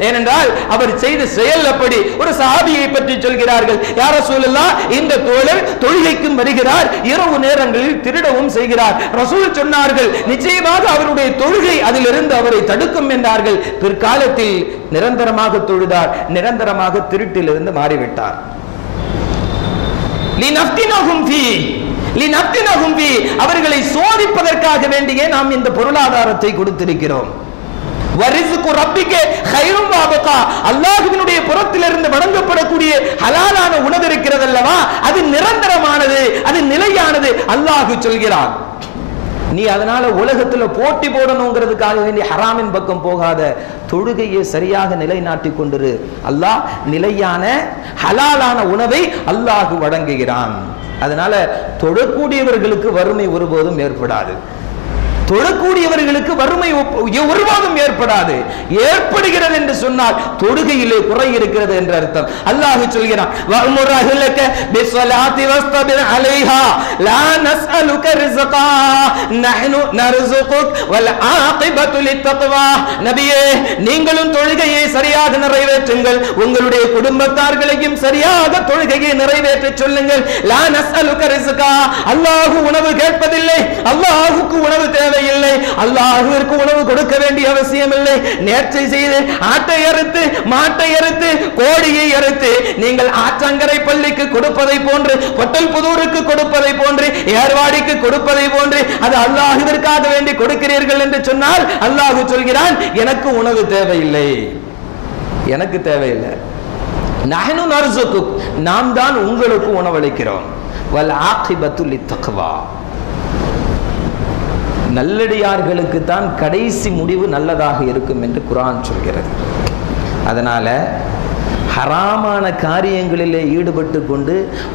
ஏனென்றால் அவர் செய்த செயல் அப்படி. ஒரு சஹாபியை பற்றி சொல்கிறார்கள், யா ரசூலல்லாஹ், இந்த தோழர் தொழுகைக்கும் வருகிறார், இரவு நேரங்களில் திருடவும் செய்கிறார். ரசூல் சொன்னார்கள், நிச்சயமாக அவருடைய தொழுகை அதிலிருந்து அவரை தடுக்கும் என்றார்கள். பிற்காலத்தில் நிரந்தரமாக தொழுதார், நிரந்தரமாக திருட்டிலிருந்து மாறிவிட்டார். அவர்களை சோதிப்பதற்காக வேண்டியே நாம் இந்த பொருளாதாரத்தை கொடுத்திருக்கிறோம். அல்லாஹ்வினுடைய புறத்திலிருந்து வழங்கப்படக்கூடிய ஹலாலான உணவு இருக்கிறது அல்லவா, அது நிரந்தரமானது, அது நிலையானது. அல்லாஹ் சொல்கிறான், நீ அதனால உலகத்துல போட்டி போடணுங்கிறதுக்காக வேண்டி ஹராமின் பக்கம் போகாத, தொழுகையை சரியாக நிலைநாட்டி கொண்டிரு. அல்லாஹ் நிலையான ஹலாலான உணவை அல்லாஹ் வழங்குகிறான். அதனால தொழக்கூடியவர்களுக்கு வறுமை ஒருபோதும் ஏற்படாது. தொழக்கூடியவர்களுக்கு வறுமை ஒருபோதும் ஏற்படாது. ஏற்படுகிறது என்று சொன்னால் தொழுகையிலே குறை இருக்கிறது என்று அர்த்தம். அல்லாஹ் சொல்கிறான், வஅமுர் அஹ்லக பிஸ்ஸலாத்தி வஸ்தபிர் அலைஹா லா நஸ்அலுக ரிஸ்கா நஹ்னு நர்ஸுகுக் வல் ஆகிபத்து லித்தக்வா. நபியே, நீங்களும் தொழுகையை சரியாக நிறைவேற்றுங்கள், உங்களுடைய குடும்பத்தார்களையும் சரியாக தொழுகையை நிறைவேற்ற சொல்லுங்கள். லா நஸ்அலுக ரிஸ்கா, அல்லாஹ் உணவு கேட்பதில்லை, அல்லாஹ்வுக்கு உணவு தேவையில்லை, அல்லாஹ்விற்கு உணவு கொடுக்க வேண்டிய அவசியம் இல்லை. நேர்ச்சை செய்து ஆட்டை அறுத்து மாட்டை அறுத்து கோழியை அறுத்து நீங்கள் ஆற்றங்கரை பள்ளிக்கு கொடுப்பதை போன்று, பொட்டல் புதூருக்கு கொடுப்பதை போன்று, ஏர்வாடிக்கு கொடுப்பதை போன்று அது அல்லாஹ்விற்காக வேண்டி கொடுக்கிறீர்கள் என்று சொன்னால் அல்லாஹ் சொல்கிறான், எனக்கு உணவு தேவையில்லை, எனக்கு தேவையில்லை. நஹ்னு நர்ஸுகுக், நாம் தான் உங்களுக்கு உணவளிக்கிறோம். வல் ஆகிபத்து லித்தக்வா, நல்லடியார்களுக்கு தான் கடைசி முடிவு நல்லதாக இருக்கும் என்று குர்ஆன் சொல்கிறது. அதனால ஹராமான காரியங்களிலே ஈடுபட்டு கொண்டு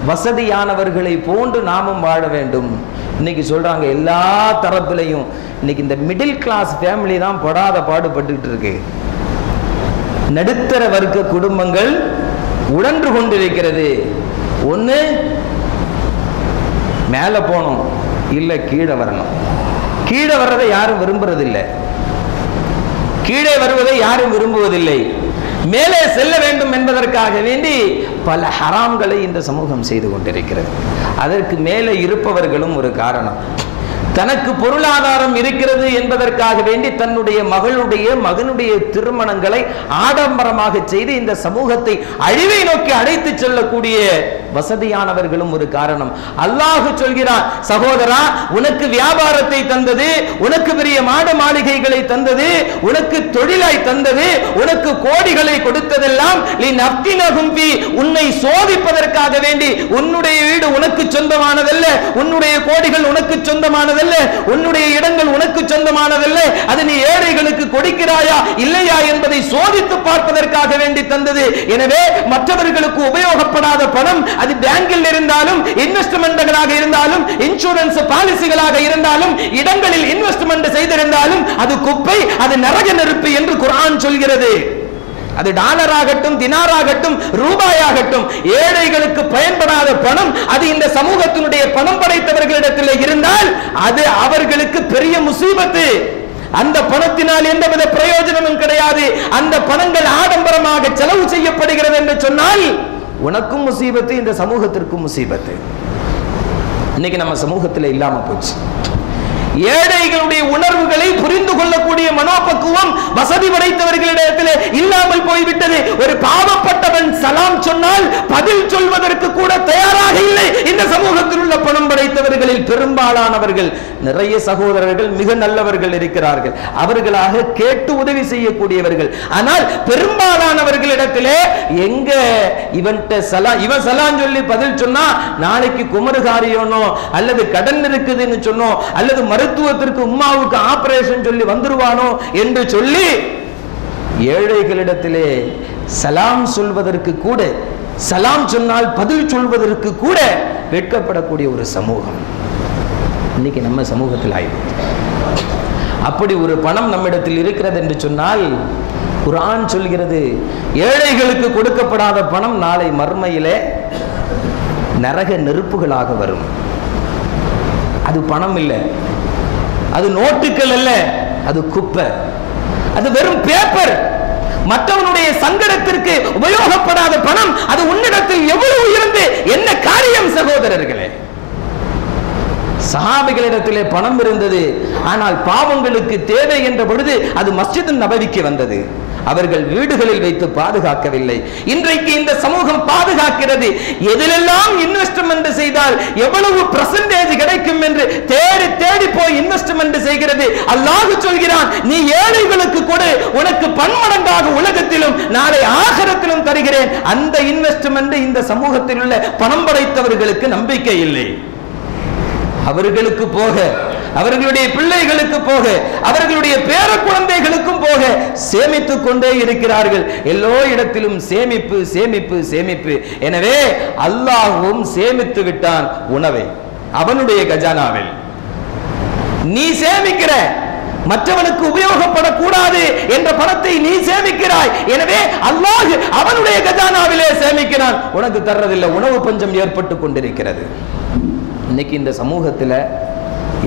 வசதியானவர்களை போன்று நாமும் வாழ வேண்டும். இன்னைக்கு சொல்றாங்க எல்லா தரப்பிலையும் இன்னைக்கு இந்த மிடில் கிளாஸ் ஃபேமிலி தான் படாத பாடுபட்டுக்கிட்டு இருக்கு. நடுத்தர வர்க்க குடும்பங்கள் உழன்று கொண்டிருக்கிறது. ஒன்று மேலே போகணும், இல்லை கீழே வரணும். கீழே வர்றதை யாரும் விரும்புறதில்லை, கீழே வருவதை யாரும் விரும்புவதில்லை. மேலே செல்ல வேண்டும் என்பதற்காக வேண்டி பல ஹராம்களை இந்த சமூகம் செய்து கொண்டிருக்கிறது. அதற்கு மேலே இருப்பவர்களும் ஒரு காரணம். தனக்கு பொருளாதாரம் இருக்கிறது என்பதற்காக வேண்டி தன்னுடைய மகனுடைய திருமணங்களை ஆடம்பரமாக செய்து இந்த சமூகத்தை அழிவை நோக்கி அழைத்து செல்லக்கூடிய வசதியானவர்களும் ஒரு காரணம். அல்லாஹ் சொல்கிறான், சகோதரா, உனக்கு வியாபாரத்தை தந்தது, உனக்கு பெரிய மாட மாளிகைகளை தந்தது, உனக்கு தொழிலாய் தந்தது, உனக்கு கோடிகளை கொடுத்ததெல்லாம் உன்னை சோதிப்பதற்காக வேண்டி. உன்னுடைய வீடு உனக்கு சொந்தமானதல்ல, உன்னுடைய கோடிகள் உனக்கு சொந்தமானதல்ல, உன்னுடைய இடங்கள் உனக்கு சொந்தமானதல்ல. அது நீ ஏழைகளுக்கு கொடுக்கிறாயா இல்லையா என்பதை சோதித்து பார்ப்பதற்காக வேண்டி தந்தது. எனவே மற்றவர்களுக்கு உபயோகப்படாத பணம், அது பேங்கில் இருந்தாலும், இன்வெஸ்ட்மென்ட்களாக இருந்தாலும், இன்சூரன்ஸ் பாலிசிகளாக இருந்தாலும், இடங்களில் இன்வெஸ்ட்மென்ட் செய்திருந்தாலும் அது குப்பை, அது நரக நெருப்பு என்று குர்ஆன் சொல்கிறது. அது டாலராகட்டும், தினாராகட்டும், ரூபாயாகட்டும், ஏழைகளுக்கு பயன்படாத பணம் அது இந்த சமூகத்தினுடைய பணம் படைத்தவர்களிடத்தில் இருந்தால் அது அவர்களுக்கு பெரிய முசீபத்து. அந்த பணத்தினால் எந்தவித பிரயோஜனமும் கிடையாது. அந்த பணங்கள் ஆடம்பரமாக செலவு செய்யப்படுகிறது என்று சொன்னால் உனக்கும் முசீபத்து, இந்த சமூகத்திற்கும் முசீபத்து. இன்னைக்கு நம்ம சமூகத்தில் இல்லாம போச்சு. ஏழைகளுடைய உணர்வுகளை புரிந்து கொள்ளக்கூடிய மனோபக்குவம் வசதி படைத்தவர்களிடத்திலே இல்லாமல் போய்விட்டது. ஒரு பாவப்பட்டவன் சலாம் சொன்னால் பதில் சொல்வதற்கு கூட தயாராக இல்லை. இந்த சமூகத்தில் உள்ள பணம் படைத்தவர்களில் பெரும்பாலானவர்கள், நிறைய சகோதரர்கள் மிக நல்லவர்கள் இருக்கிறார்கள், அவர்களாக கேட்டு உதவி செய்யக்கூடியவர்கள். ஆனால் பெரும்பாலானவர்களிடத்திலே எங்க இவன் சலாம் சொல்லி பதில் சொன்னா நாளைக்கு குமருகாரியனோ அல்லது கடன் இருக்குதுன்னு சொன்னோம், அல்லது மருத்துவத்திற்கு உம்மாவுக்கு ஆபரேஷன் சொல்லி வந்துருவானோ என்று சொல்லி ஏழைகளிடத்திலே சலாம் சொல்வதற்கு கூட, சலாம் சொன்னால் பதில் சொல்வதற்கு கூட வெட்கப்படக்கூடிய ஒரு சமூகம் இன்னைக்கு நம்ம சமூகத்தில் ஆயிடுச்சு. அப்படி ஒரு பணம் நம்மிடத்தில் இருக்கிறது என்று சொன்னால் குர்ஆன் சொல்கிறது, ஏழைகளுக்கு கொடுக்கப்படாத பணம் நாளை மறுமையிலே நரக நெருப்புகளாக வரும். அது பணம் இல்லை, அது நோட்டுகள் அல்ல, அது குப்பை, அது வெறும் பேப்பர். மற்றவனுடைய சங்கடத்திற்கு உபயோகப்படாத பணம் அது உன்னிடத்தில் எவ்வளவு இருந்து என்ன காரியம் சகோதரர்களே? சஹாபிகளிடத்திலே பணம் இருந்தது, ஆனால் பாவங்களுக்கு தேவை என்ற பொழுது அது மஸ்ஜித் நபவிக்கு வந்தது. அவர்கள் வீடுகளில் வைத்து பாதுகாக்கவில்லை. இன்றைக்கு இந்த சமூகம் பாதுகாக்கிறது. எதிலெல்லாம் இன்வெஸ்ட்மென்ட் செய்தால் எவ்வளவு பெர்சன்டேஜ் கிடைக்கும் என்று தேடி தேடி போய் இன்வெஸ்ட்மென்ட் செய்கிறது. அல்லாஹ் சொல்கிறான், நீ ஏழைகளுக்கு கொடு, உனக்கு பன்மடங்காக உலகத்திலும் நாளை ஆகிரத்திலும் தருகிறேன். அந்த இன்வெஸ்ட்மென்ட் இந்த சமூகத்தில் உள்ள பணம் படைத்தவர்களுக்கு நம்பிக்கை இல்லை. அவர்களுக்கு போக, அவர்களுடைய பிள்ளைகளுக்கு போக, அவர்களுடைய பேர குழந்தைகளுக்கும் போக சேமித்துக் கொண்டே இருக்கிறார்கள். எல்லா இடத்திலும் சேமிப்பு சேமிப்பு சேமிப்பு. எனவே அல்லாஹ்வும் சேமித்து விட்டான் உணவை அவனுடைய கஜானாவில். நீ சேமிக்கிற, மற்றவனுக்கு உபயோகப்படக்கூடாது என்ற பணத்தை நீ சேமிக்கிறாய். எனவே அல்லாஹ் அவனுடைய கஜானாவிலே சேமிக்கிறான், உனக்கு தர்றதில்லை. உணவு பஞ்சம் ஏற்பட்டு கொண்டிருக்கிறது. இன்னைக்கு இந்த சமூகத்தில்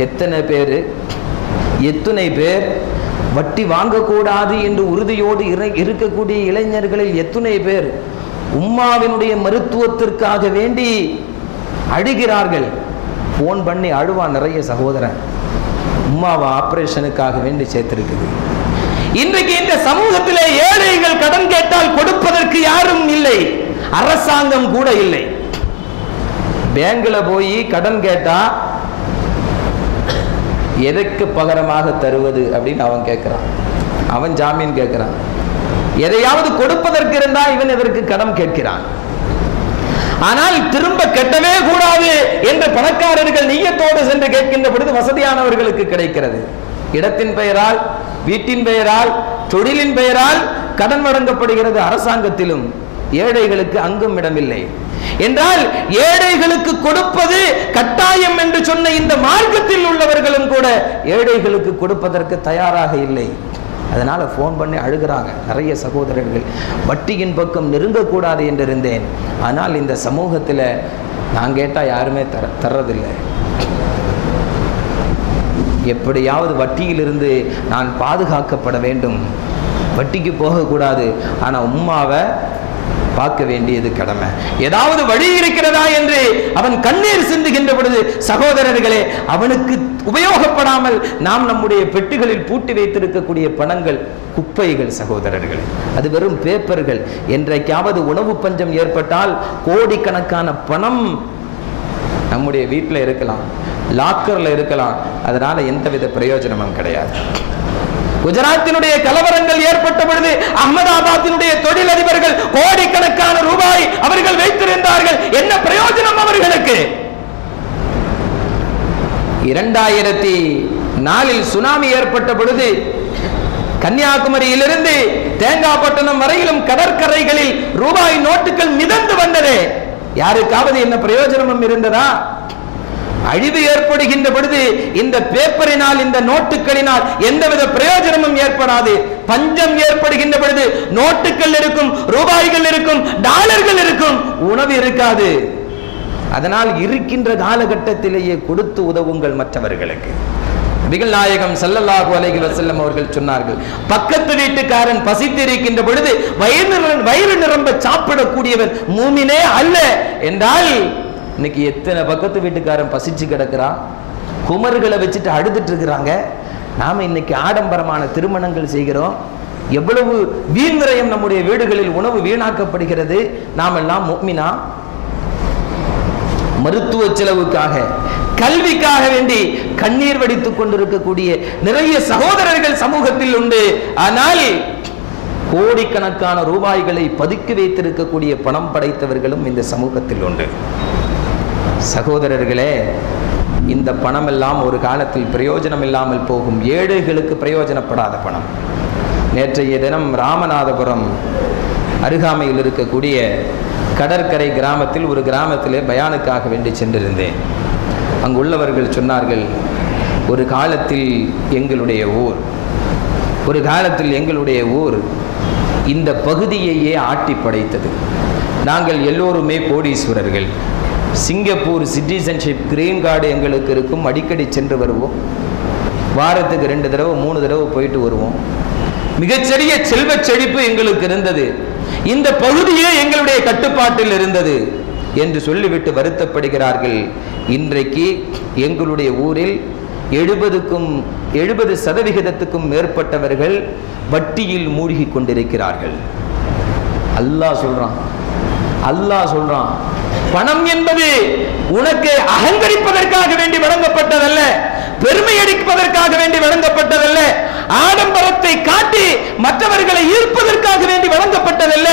எத்தனை பேர் வட்டி வாங்கக்கூடாது என்று உறுதியோடு இருக்கக்கூடிய இளைஞர்களில் எத்தனை பேர் உம்மாவினுடைய மருத்துவத்திற்காக வேண்டி அழுகிறார்கள். போன் பண்ணி அழுவான் நிறைய சகோதரன், உம்மாவை ஆபரேஷனுக்காக வேண்டி சேர்த்திருக்குது. இன்றைக்கு இந்த சமூகத்திலே ஏழைகள் கடன் கேட்டால் கொடுப்பதற்கு யாரும் இல்லை, அரசாங்கம் கூட இல்லை. பேங்க்ல போய் கடன் கேட்டா எதற்கு பகரமாக தருவது அப்படின்னு அவன் கேட்கிறான், அவன் ஜாமீன் கேட்கிறான். எதையாவது கொடுப்பதற்கு இருந்தா இவன் எதற்கு கடன் கேட்கிறான். ஆனால் திரும்ப கெட்டவே கூடாது என்று பணக்காரர்கள் நீயத்தோடு சென்று கேட்கின்ற பொழுது வசதியானவர்களுக்கு கிடைக்கிறது. இடத்தின் பெயரால், வீட்டின் பெயரால், தொழிலின் பெயரால் கடன் வழங்கப்படுகிறது. அரசாங்கத்திலும் ஏழைகளுக்கு அங்கும் இடமில்லை என்றால் ஏழைகளுக்கு கொடுப்பது கட்டாயம் என்று சொன்ன இந்த மார்க்கத்தில் உள்ளவர்களும் கூட ஏழைகளுக்கு கொடுப்பதற்கு தயாராக இல்லை. அதனால போன் பண்ணி அழுகிறாங்க நிறைய சகோதரர்கள். வட்டியின் பக்கம் நெருங்கக்கூடாது என்று இருந்தேன், ஆனால் இந்த சமூகத்தில் நான் கேட்டால் யாருமே தர்றதில்லை. எப்படியாவது வட்டியிலிருந்து நான் பாதுகாக்கப்பட வேண்டும், வட்டிக்கு போகக்கூடாது. ஆனால் உம்மாவை பார்க்க வேண்டியது கடமை. ஏதாவது வழி இருக்கிறதா என்று அவன் கண்ணீர் சிந்துகின்ற பொழுது சகோதரர்களே, அவனுக்கு உபயோகப்படாமல் நாம் நம்முடைய பெட்டிகளில் பூட்டி வைத்திருக்கக்கூடிய பணங்கள் குப்பைகள் சகோதரர்களே, அது வெறும் பேப்பர்கள். என்றைக்காவது உணவு பஞ்சம் ஏற்பட்டால் கோடிக்கணக்கான பணம் நம்முடைய வீட்டில் இருக்கலாம், லாக்கர்ல இருக்கலாம், அதனால எந்தவித பிரயோஜனமும் கிடையாது. குஜராத்தினுடைய கலவரங்கள் ஏற்பட்ட பொழுது அகமதாபாத்தினுடைய தொழிலதிபர்கள் கோடிக்கணக்கான ரூபாய் அவர்கள் வைத்திருந்தார்கள். என்ன பிரயோஜனம் அவர்களுக்கு? 2004 சுனாமி ஏற்பட்ட பொழுது கன்னியாகுமரியிலிருந்து தேங்காய்பட்டணம் வரையிலும் கடற்கரைகளில் ரூபாய் நோட்டுகள் மிதந்து வந்தது. யாருக்காவது என்ன பிரயோஜனமும் இருந்ததா? அழிவு ஏற்படுகின்ற பொழுது இந்த பேப்பரினால், இந்த நோட்டுகளினால் எந்தவித பிரயோஜனமும் ஏற்படாது. பஞ்சம் ஏற்படுகின்ற பொழுது நோட்டுகள் இருக்கும், ரூபாய்கள் இருக்கும், டாலர்கள் இருக்கும், உணவு இருக்காது. அதனால் இருக்கின்ற காலகட்டத்திலேயே கொடுத்து உதவுங்கள் மற்றவர்களுக்கு. நபிகள் நாயகம் ஸல்லல்லாஹு அலைஹி வஸல்லம் அவர்கள் சொன்னார்கள், பக்கத்து வீட்டுக்காரன் பசித்திருக்கின்ற பொழுது வயிறு நிரம்ப சாப்பிடக்கூடியவன் மூமினே அல்ல என்றால், இன்னைக்கு எத்தனை பக்கத்து வீட்டுக்காரன் பசிச்சு கிடக்கிறான், குமர்களை வச்சுட்டு அழுதுட்டு இருக்கிறாங்க. நாம இன்னைக்கு ஆடம்பரமான திருமணங்கள் செய்கிறோம், எவ்வளவு வீண் விரயம் நம்முடைய வீடுகளில் உணவு வீணாக்கப்படுகிறது. நாம் எல்லாம் முஃமினா? மருத்துவ செலவுக்காக, கல்விக்காக வேண்டி கண்ணீர் வடித்துக் கொண்டிருக்கக்கூடிய நிறைய சகோதரர்கள் சமூகத்தில் உண்டு. ஆனால் கோடிக்கணக்கான ரூபாய்களை பதுக்கி வைத்திருக்கக்கூடிய பணம் படைத்தவர்களும் இந்த சமூகத்தில் உண்டு. சகோதரர்களே, இந்த பணம் எல்லாம் ஒரு காலத்தில் பிரயோஜனம் இல்லாமல் போகும், ஏழைகளுக்கு பிரயோஜனப்படாத பணம். நேற்றைய தினம் ராமநாதபுரம் அருகாமையில் இருக்கக்கூடிய கடற்கரை கிராமத்தில் ஒரு கிராமத்திலே பயானுக்காக வேண்டி சென்றிருந்தேன். அங்குள்ளவர்கள் சொன்னார்கள், ஒரு காலத்தில் எங்களுடைய ஊர் இந்த பகுதியையே ஆட்டி படைத்தது. நாங்கள் எல்லோருமே கோடீஸ்வரர்கள். சிங்கப்பூர் சிட்டிசன்ஷிப் கிரீன் கார்டு எங்களுக்கு இருக்கும், அடிக்கடி சென்று வருவோம். வாரத்துக்கு 2 தடவை 3 தடவை போயிட்டு வருவோம். மிகச்சிறிய செல்வ செழிப்பு எங்களுக்கு இருந்தது, இந்த பகுதியே எங்களுடைய கட்டுப்பாட்டில் இருந்தது என்று சொல்லிவிட்டு வருத்தப்படுகிறார்கள். இன்றைக்கு எங்களுடைய ஊரில் 70% மேற்பட்டவர்கள் வட்டியில் மூழ்கி கொண்டிருக்கிறார்கள். அல்லாஹ் சொல்றான், பணம் என்பது உனக்கு அகங்கரிப்பதற்காக வேண்டி வழங்கப்பட்டதல்ல, பெருமை அடிப்பதற்காக வேண்டி வழங்கப்பட்டதல்ல, ஆடம்பரத்தை காட்டி மற்றவர்களை ஈர்ப்பதற்காக வேண்டி வழங்கப்பட்டதல்ல,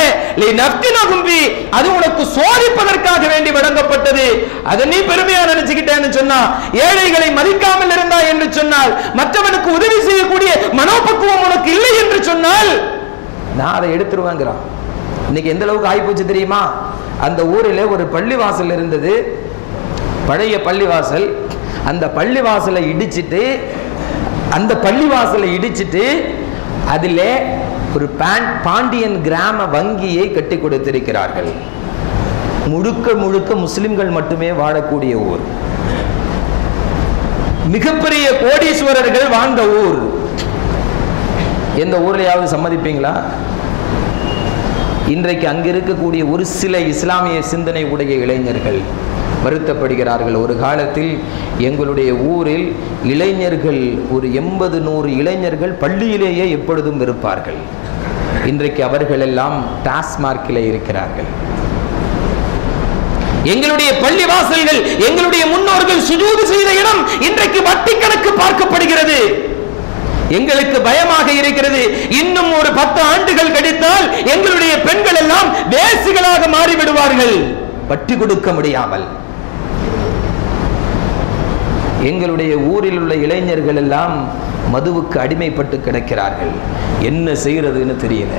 அது உனக்கு சோதிப்பதற்காக வேண்டி வழங்கப்பட்டது. அதை நீ பெருமையா நினைச்சுக்கிட்டேன்னு சொன்னா, ஏழைகளை மதிக்காமல் இருந்தா என்று சொன்னால், மற்றவனுக்கு உதவி செய்யக்கூடிய மனோபக்குவம் உனக்கு இல்லை என்று சொன்னால், நான் அதை எடுத்துருவாங்கிறான். இன்னைக்கு எந்த அளவுக்கு ஆகிப்போச்சு தெரியுமா? அந்த ஊரில் ஒரு பள்ளிவாசல் இருந்தது, பழைய பள்ளிவாசல். அந்த பள்ளிவாசலை இடிச்சிட்டு அந்த பள்ளிவாசலை இடிச்சிட்டு அதில் ஒரு பாண்டியன் கிராம வங்கியை கட்டி கொடுத்திருக்கிறார்கள். முழுக்க முழுக்க முஸ்லிம்கள் மட்டுமே வாழக்கூடிய ஊர், மிகப்பெரிய கோடீஸ்வரர்கள் வாழ்ந்த ஊர். எந்த ஊர்லயாவது சம்மதிப்பீங்களா? இன்றைக்கு அங்கு இருக்கக்கூடிய ஒரு சில இஸ்லாமிய சிந்தனை உடைய இளைஞர்கள் வருத்தப்படுகிறார்கள். ஒரு காலத்தில் எங்களுடைய ஊரில் இளைஞர்கள் ஒரு 80-100 இளைஞர்கள் பள்ளியிலேயே எப்பொழுதும் இருப்பார்கள். இன்றைக்கு அவர்கள் எல்லாம் டாஸ்மார்க்கிலே இருக்கிறார்கள். எங்களுடைய பள்ளி வாசல்கள், எங்களுடைய முன்னோர்கள் சுஜூது செய்த இடம் இன்றைக்கு வட்டி கணக்கு பார்க்கப்படுகிறது. எங்களுக்கு பயமாக இருக்கிறது. இன்னும் ஒரு 10 ஆண்டுகள் கழித்தால் எங்களுடைய பெண்கள் எல்லாம் வேசிகளாக மாறிவிடுவார்கள், வட்டி கொடுக்க முடியாமல். எங்களுடைய ஊரில் உள்ள இளைஞர்கள் எல்லாம் மதுவுக்கு அடிமைப்பட்டு கிடக்கிறார்கள். என்ன செய்யறதுன்னு தெரியல.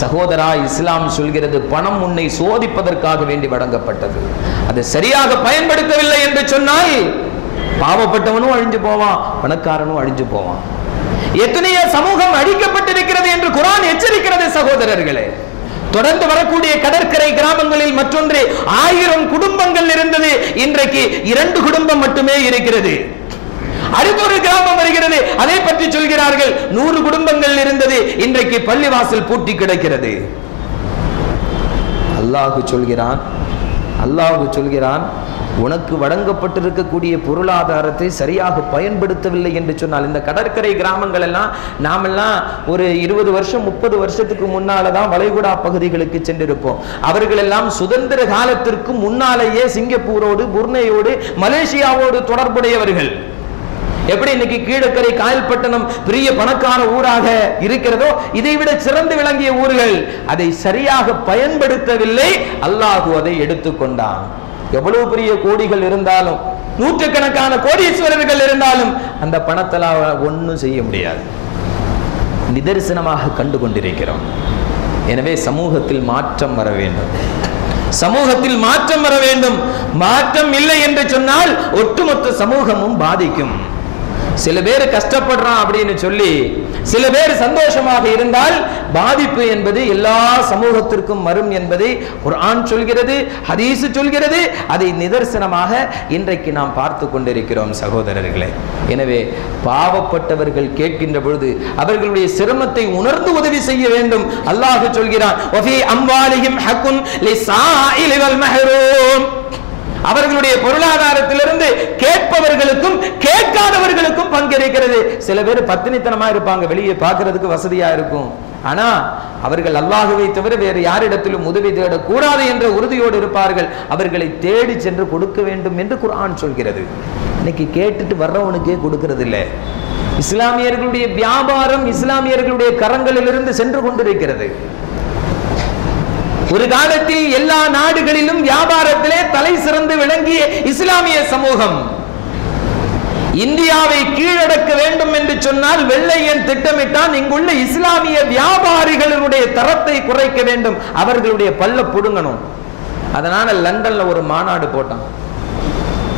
சகோதரா, இஸ்லாம் சொல்கிறது பணம் உன்னை சோதிப்பதற்காக வேண்டி வழங்கப்பட்டது. அதை சரியாக பயன்படுத்தவில்லை என்று சொன்னால் பாவப்பட்டவனும் அழிஞ்சு போவான், பணக்காரனும் அழிஞ்சு போவான். எத்தனையோ சமூகம் அழிக்கப்பட்டிருக்கிறது என்று குர்ஆன் எச்சரிக்கிறது சகோதரர்களே. தொடர்ந்து வரக்கூடிய கடற்கரை கிராமங்களில் மற்றொன்று 1000 குடும்பங்கள் இருந்தது, இன்றைக்கு 2 குடும்பம் மட்டுமே இருக்கிறது. அடுத்த ஒரு கிராமம் வருகிறது, அதை பற்றி சொல்கிறார்கள் 100 குடும்பங்கள் இருந்தது, இன்றைக்கு பள்ளிவாசல் பூட்டி கிடக்கிறது. அல்லாஹ் சொல்கிறான் உனக்கு வழங்கப்பட்டிருக்கக்கூடிய பொருளாதாரத்தை சரியாக பயன்படுத்தவில்லை என்று சொன்னால், இந்த கடற்கரை கிராமங்கள் எல்லாம் நாமெல்லாம் ஒரு 20 வருஷம் 30 வருஷத்துக்கு முன்னாலதான் வளைகுடா பகுதிகளுக்கு சென்றிருப்போம். அவர்கள் எல்லாம் சுதந்திர காலத்திற்கு முன்னாலேயே சிங்கப்பூரோடு, புர்னேயோடு, மலேசியாவோடு தொடர்புடையவர்கள். எப்படி இன்னைக்கு கீழக்கரை காயல்பட்டணம் பெரிய பணக்கார ஊராக இருக்கிறதோ, இதை விட சிறந்து விளங்கிய ஊர்கள் அதை சரியாக பயன்படுத்தவில்லை. அல்லாஹ் அதை எடுத்துக்கொண்டான். எவ்வளவு பெரிய கோடிகள் இருந்தாலும், நூற்றுக்கணக்கான கோடீஸ்வரர்கள் இருந்தாலும் அந்த பணத்தெல்லாம் ஒன்றும் செய்ய முடியாது. நிதர்சனமாக கண்டு கொண்டிருக்கிறோம். எனவே சமூகத்தில் மாற்றம் வர வேண்டும். சமூகத்தில் மாற்றம் வர வேண்டும். மாற்றம் இல்லை என்று சொன்னால் ஒட்டுமொத்த சமூகமும் பாதிக்கும். சில பேர் கஷ்டப்படுறான் அப்படின்னு சொல்லி சில பேர் சந்தோஷமாக இருந்தால் பாதிப்பு என்பது எல்லா சமூகத்திற்கும் வரும் என்பதை குர்ஆன் சொல்கிறது, ஹதீஸ் சொல்கிறது. அதை நிதர்சனமாக இன்றைக்கு நாம் பார்த்து கொண்டிருக்கிறோம் சகோதரர்களே. எனவே பாவப்பட்டவர்கள் கேட்கின்ற பொழுது அவர்களுடைய சிரமத்தை உணர்ந்து உதவி செய்ய வேண்டும். அல்லாஹ் சொல்கிறான், வஃபீ அம்வாலிஹிம் ஹக்குன் லிஸாயிலி வல் மஹ்ரூம். அவர்களுடைய பொருளாதாரத்திலிருந்து கேட்பவர்களுக்கும் கேட்காதவர்களுக்கும் பங்கிருக்கிறது. சில பேர் பத்தினித்தனமா இருப்பாங்க, வெளியே பார்க்கிறதுக்கு வசதியா இருக்கும். ஆனா அவர்கள் அல்லாஹ்வை தவிர வேறு யாரிடத்திலும் உதவி தேடக்கூடாது என்ற உறுதியோடு இருப்பார்கள். அவர்களை தேடி சென்று கொடுக்க வேண்டும் என்று குர்ஆன் சொல்கிறது. இன்னைக்கு கேட்டுட்டு வர்றவனுக்கே கொடுக்கிறது இல்லை. இஸ்லாமியர்களுடைய வியாபாரம் இஸ்லாமியர்களுடைய கரங்களிலிருந்து சென்று கொண்டிருக்கிறது. ஒரு காலத்தில் எல்லா நாடுகளிலும் வியாபாரத்திலே தலை சிறந்து விளங்கிய இஸ்லாமிய சமூகம் இந்தியாவை கீழடக்க வேண்டும் என்று சொன்னால் வெள்ளையன் திட்டமிட்டான், இங்குள்ள இஸ்லாமிய வியாபாரிகளுடைய தரத்தை குறைக்க வேண்டும், அவர்களுடைய பல்ல புடுங்கணும். அதனால லண்டன்ல ஒரு மாநாடு போட்டான்.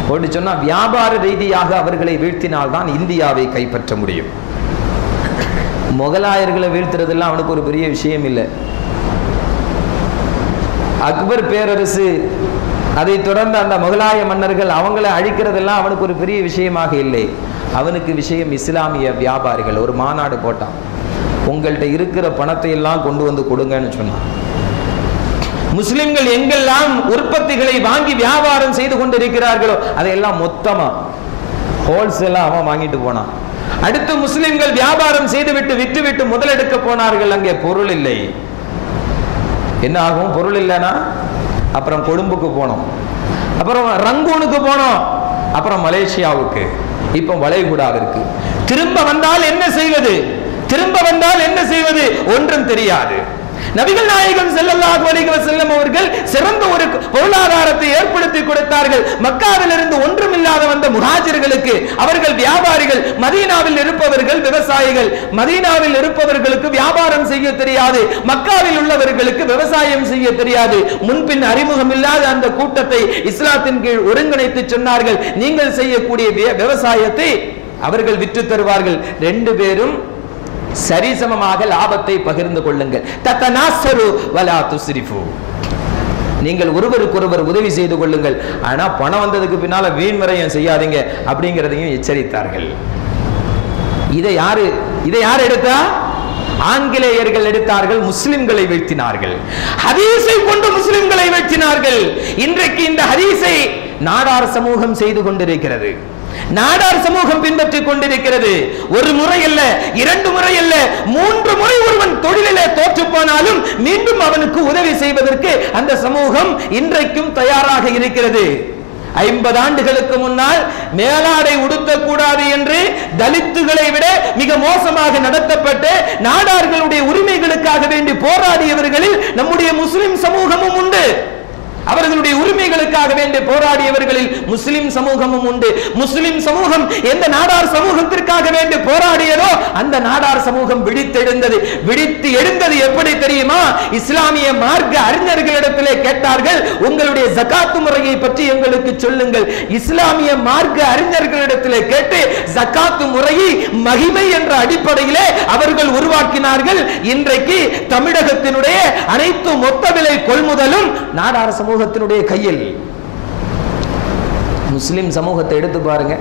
போட்டு சொன்னா வியாபார ரீதியாக அவர்களை வீழ்த்தினால் தான் இந்தியாவை கைப்பற்ற முடியும். முகலாயர்களை வீழ்த்துறதெல்லாம் அவனுக்கு ஒரு பெரிய விஷயம் இல்லை. அக்பர் பேரரசு, அதை தொடர்ந்து அந்த முகலாய மன்னர்கள், அவங்களை அழிக்கிறதெல்லாம் அவனுக்கு ஒரு பெரிய விஷயமாக இல்லை. அவனுக்கு விஷயம் இஸ்லாமிய வியாபாரிகள். ஒரு மாநாடு போட்டான். உங்கள்கிட்ட இருக்கிற பணத்தை எல்லாம் கொண்டு வந்து கொடுங்கன்னு சொன்னான். முஸ்லிம்கள் எங்கெல்லாம் உற்பத்திகளை வாங்கி வியாபாரம் செய்து கொண்டிருக்கிறார்களோ அதையெல்லாம் மொத்தமா ஹோல்சேலா அவன் வாங்கிட்டு போனான். அடுத்து முஸ்லிம்கள் வியாபாரம் செய்துவிட்டு விட்டுவிட்டு முதலெடுக்க போனார்கள். அங்கே பொருள் இல்லை. என்ன ஆகும்? பொருள் இல்லைன்னா அப்புறம் கொழும்புக்கு போனோம், அப்புறம் ரங்கூனுக்கு போனோம், அப்புறம் மலேசியாவுக்கு, இப்போ வளைகுடாவிற்கு. திரும்ப வந்தால் என்ன செய்வது? ஒன்றும் தெரியாது. நபிகள் நாயகம் ஸல்லல்லாஹு அலைஹி வஸல்லம் அவர்கள் சிறந்த ஒரு பொருளாதாரத்தை ஏற்படுத்தி கொடுத்தார்கள். மக்காவிலிருந்து ஒன்றுமில்லாத வந்த முஹாஜிர்களுக்கு, அவர்கள் வியாபாரிகள், மதீனாவில் இருப்பவர்கள் விவசாயிகள். மதீனாவில் இருப்பவர்களுக்கு வியாபாரம் செய்ய தெரியாது, மக்காவில் உள்ளவர்களுக்கு விவசாயம் செய்ய தெரியாது. முன்பின் அறிமுகம் இல்லாத அந்த கூட்டத்தை இஸ்லாத்தின் கீழ் ஒருங்கிணைத்து சொன்னார்கள், நீங்கள் செய்யக்கூடிய விவசாயத்தை அவர்கள் விற்று தருவார்கள். 2 பேரும் சரிசமமாக லாபத்தை பகிர்ந்து கொள்ளுங்கள். தத்தனாஸரு வலா துஸ்ரிஃபு, நீங்கள் ஒருவருக்கொருவர் உதவி செய்து கொள்ளுங்கள், ஆனா பணம் வந்ததுக்கு பின்னால வீண் விரயம் செய்யாதீங்க அப்படிங்கிறதையும் எச்சரித்தார்கள். இதை யார் எடுத்தா? ஆங்கிலேயர்கள் எடுத்தார்கள், முஸ்லிம்களை வீழ்த்தினார்கள். ஹதீஸை கொண்டு முஸ்லிம்களை வீழ்த்தினார்கள். இன்றைக்கு இந்த ஹதீஸை நாடார் சமூகம் செய்து கொண்டிருக்கிறது, நாடார் சமூகம் பின்பற்றிக் கொண்டிருக்கிறது. 1 முறை அல்ல, 2 முறை அல்ல, 3 முறை ஒருவன் தொழிலிலே தோற்று போனாலும் மீண்டும் அவனுக்கு உதவி செய்வதற்கு அந்த சமூகம் இன்றைக்கும் தயாராக இருக்கிறது. 50 ஆண்டுகளுக்கு முன்னால் மேலாடை உடுத்தக்கூடாது என்று தலித்துகளை விட மிக மோசமாக நடத்தப்பட்ட நாடார்களுடைய உரிமைகளுக்காக வேண்டி போராடியவர்களில் நம்முடைய முஸ்லிம் சமூகமும் உண்டு. அவர்களுடைய உரிமைகளுக்காக வேண்டி போராடியவர்களில் முஸ்லிம் சமூகமும் உண்டு. முஸ்லிம் சமூகம் எந்த நாடார் சமூகத்திற்காக வேண்டி போராடியதோ அந்த நாடார் சமூகம் விழித்து எழுந்தது எப்படி தெரியுமா? இஸ்லாமிய மார்க்க அறிஞர்களிடத்திலே கேட்டார்கள், உங்களுடைய ஜகாத் முறையை பற்றி எங்களுக்கு சொல்லுங்கள். இஸ்லாமிய மார்க்க அறிஞர்களிடத்திலே கேட்டு ஜகாத் முறையை மகிமை என்ற அடிப்படையிலே அவர்கள் உருவாக்கினார்கள். இன்றைக்கு தமிழகத்தினுடைய அனைத்து மொத்த விலை கொள்முதலும் நாடார் சமூகத்தினுடைய கையில். முஸ்லிம் சமூகத்தை எடுத்து பாருங்க.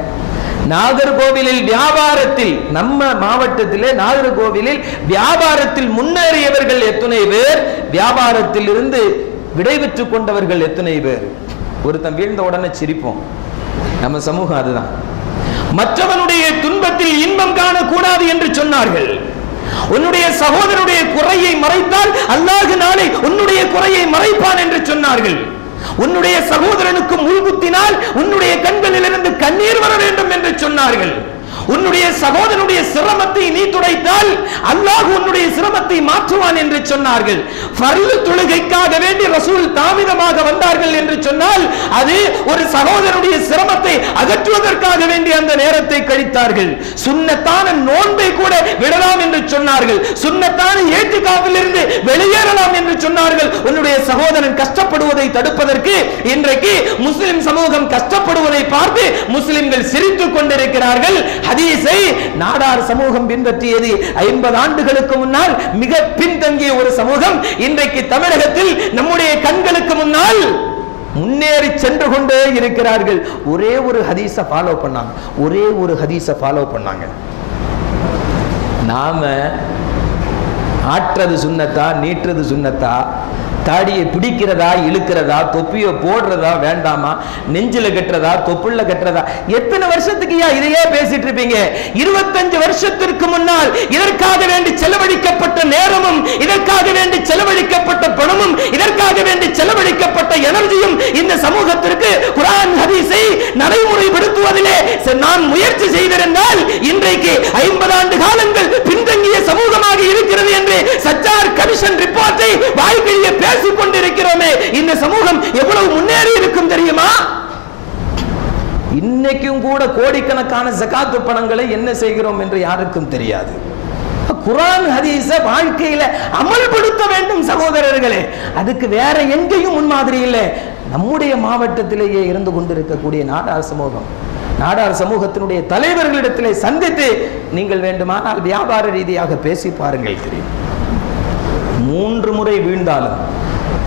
நாகர்கோவிலில் வியாபாரத்தில், நம்ம மாவட்டத்திலே நாகர்கோவிலில் வியாபாரத்தில் முன்னேறியவர்கள் எத்தனை பேர், வியாபாரத்தில் இருந்து விடைபெற்றுக் கொண்டவர்கள் எத்தனை பேர். ஒருத்தன் வீழ்ந்த உடனே சிரிப்போம், நம்ம சமூகம் அதுதான். மற்றவனுடைய துன்பத்தில் இன்பம் காணக்கூடாது என்று சொன்னார்கள். உன்னுடைய சகோதரனுடைய குறையை மறைத்தால் அல்லாஹ் நாளை உன்னுடைய குறையை மறைப்பான் என்று சொன்னார்கள். உன்னுடைய சகோதரனுக்கு முள் குத்தினால் உன்னுடைய கண்களிலிருந்து கண்ணீர் வர வேண்டும் என்று சொன்னார்கள். உன்னுடைய சகோதரனுடைய சிரமத்தை நீ துடைத்தால் அல்லாஹ் உன்னுடைய சிரமத்தை மாற்றுவான் என்று சொன்னார்கள். ஃபர்து தொழுகைக்காக வேண்டி ரசூல் தாமதமாக வந்தார்கள் என்று சொன்னால் அது ஒரு சகோதரனுடைய சிரமத்தை அகற்றுவதற்காக வேண்டி அந்த நேரத்தை கழித்தார்கள். சுன்னத்தான நோன்பை கூட விடலாம் என்று சொன்னார்கள். சுன்னத்தான ஏத்திகாஃபில் இருந்து வெளியேறலாம் என்று சொன்னார்கள். உன்னுடைய சகோதரன் கஷ்டப்படுவதை தடுப்பதற்கு இன்றைக்கு முஸ்லிம் சமூகம் கஷ்டப்படுவதை பார்த்து முஸ்லிம்கள் சிரித்துக் கொண்டிருக்கிறார்கள். ஹதீஸை நாடார் சமூகம் பின்பற்றியது 50 ஆண்டுகளுக்கு முன்னால் மிக பின்தங்கிய ஒரு சமூகம் இன்றைக்கு தமிழகத்தில் நம்முடைய கண்களுக்கு முன்னால் முன்னேறி சென்று கொண்டே இருக்கிறார்கள். ஒரே ஒரு ஹதீஸை ஃபாலோ பண்ணாங்க, ஒரே ஒரு ஹதீஸை ஃபாலோ பண்ணாங்க. நாம ஆற்றது சுன்னத்தா நீட்டுறது சுன்னத்தா, தாடியை பிடிக்கிறதா இழுக்கிறதா, தொப்பியை போடுறதா வேண்டாமா, நெஞ்சில கட்டுறதா தொப்புள்ள கட்டுறதா, எத்தனை வருஷத்துக்கு இதையே பேசிட்டு இருப்பீங்க? 25 வருஷத்திற்கு முன்னால் இதற்காக வேண்டி செலவழிக்கப்பட்ட நேரமும், இதற்காக வேண்டி செலவழிக்கப்பட்ட பணமும், இதற்காக வேண்டி செலவழிக்கப்பட்ட எனர்ஜியும் இந்த சமூகத்திற்கு குர்ஆன் ஹதீஸை நடைமுறைப்படுத்துவதிலே நான் முயற்சி செய்திருந்தால் இன்றைக்கு 50 ஆண்டு காலங்கள் பின்தங்கிய சமூகமாக இருக்கிறது என்று சச்சார் கமிஷன் ரிப்போர்ட்டை வாய்ப்பிலேயே பேசிக் கொண்டிருக்கிறோமே, இந்த சமூகம் எவ்வளவு முன்னேறி இருக்கும் தெரியுமா? இன்னைக்கும் கூட கோடிக்கணக்கான ஜகாத் பணங்களை என்ன செய்கிறோம் என்று யாருக்கும் தெரியாது. குர்ஆன் ஹதீஸ வாழ்க்கையில அமல்படுத்த வேண்டும் சகோதரர்களே. அதுக்கு வேற எங்கேயும் முன்மாதிரி இல்லை. நம்முடைய மாவட்டத்திலேயே இருந்து கொண்டிருக்கக்கூடிய நாடார் சமூகம், நாடார் சமூகத்தினுடைய தலைவர்களிடத்திலே சந்தித்து நீங்கள் வேண்டுமானால் வியாபார ரீதியாக பேசி பாருங்கள் தெரியும். 3 முறை வீழ்ந்தாலும்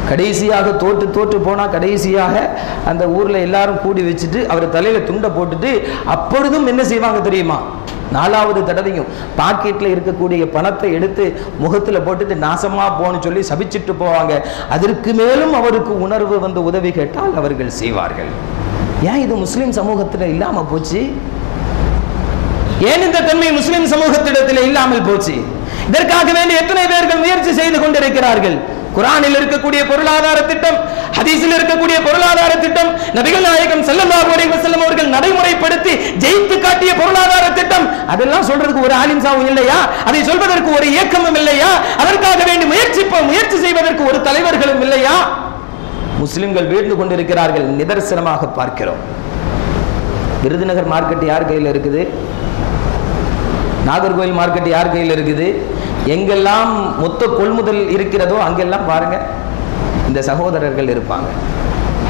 கடைசியாக தோற்று போனா கடைசியாக அந்த ஊர்ல எல்லாரும் கூடி வச்சுட்டு அவர் தலையில துண்டை போட்டுட்டு அப்பொழுதும் என்ன செய்வாங்க தெரியுமா? 4வது தடவையும் பாக்கெட்ல இருக்கக்கூடிய பணத்தை எடுத்து முகத்துல போட்டுட்டு நாசமா போன்னு சொல்லி சபிச்சிட்டு போவாங்க. அதற்கு மேலும் அவருக்கு உணர்வு வந்து உதவி கேட்டால் அவர்கள் செய்வார்கள். ஏன் இது முஸ்லிம் சமூகத்தில் இல்லாம போச்சு? ஏன் இந்த தன்மை முஸ்லிம் சமூகத்திடத்தில் இல்லாமல் போச்சு? இதற்காக வேண்டி எத்தனை பேர்கள் முயற்சி செய்து கொண்டிருக்கிறார்கள். குர்ஆனில் இருக்கக்கூடிய பொருளாதார திட்டம், ஹதீஸில் இருக்கக்கூடிய பொருளாதார திட்டம், நபிகள் நாயகம் ஸல்லல்லாஹு அலைஹி வஸல்லம் அவர்கள் நடைமுறைப்படுத்தி ஜெயித்து காட்டிய பொருளாதார திட்டம், அதெல்லாம் சொல்றதுக்கு ஒரு ஆலிம் சாவும் இல்லையா? அதை சொல்வதற்கு ஒரு இயக்கமும் இல்லையா? அதற்காக வேண்டி முயற்சி செய்வதற்கு ஒரு தலைவர்களும் இல்லையா? முஸ்லிம்கள் வீழ்ந்து கொண்டிருக்கிறார்கள். நிதர்சனமாக பார்க்கிறோம். விருதுநகர் மார்க்கெட் யார் கையில் இருக்குது? நாகர்கோவில் மார்க்கெட் யார் கையில் இருக்குது? எங்கெல்லாம் மொத்த கொள்முதல் இருக்கிறதோ அங்கெல்லாம் பாருங்க இந்த சகோதரர்கள் இருப்பாங்க.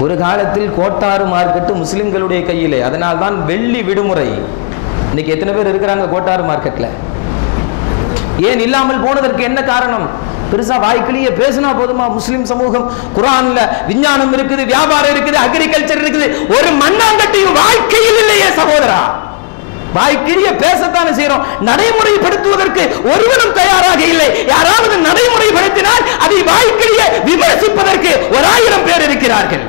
ஒரு காலத்தில் கோட்டாறு மார்க்கெட்டு முஸ்லிம்களுடைய கையிலே, அதனால்தான் வெள்ளி விடுமுறை. இன்னைக்கு எத்தனை பேர் இருக்கிறாங்க கோட்டாறு மார்க்கெட்ல? ஏன் இல்லாமல் போனதற்கு என்ன காரணம்? பெருசா வாய்க்கிலேயே பேசினா போதுமா? முஸ்லிம் சமூகம் குர்ஆன்ல விஞ்ஞானம் இருக்குது, வியாபாரம் இருக்குது, அக்ரிகல்ச்சர் இருக்குது, ஒரு மண்ணாங்கட்டியும் வாழ்க்கையில் இல்லையே சகோதரா. வாய்க்கிலேயே பேசத்தானே செய்யறோம், நடைமுறைப்படுத்துவதற்கு ஒருவரும் தயாராக இல்லை. யாராவது நடைமுறைப்படுத்தினால் அதை வாய்க்கிலேயே விமர்சிப்பதற்கு 1000 பேர் இருக்கிறார்கள்.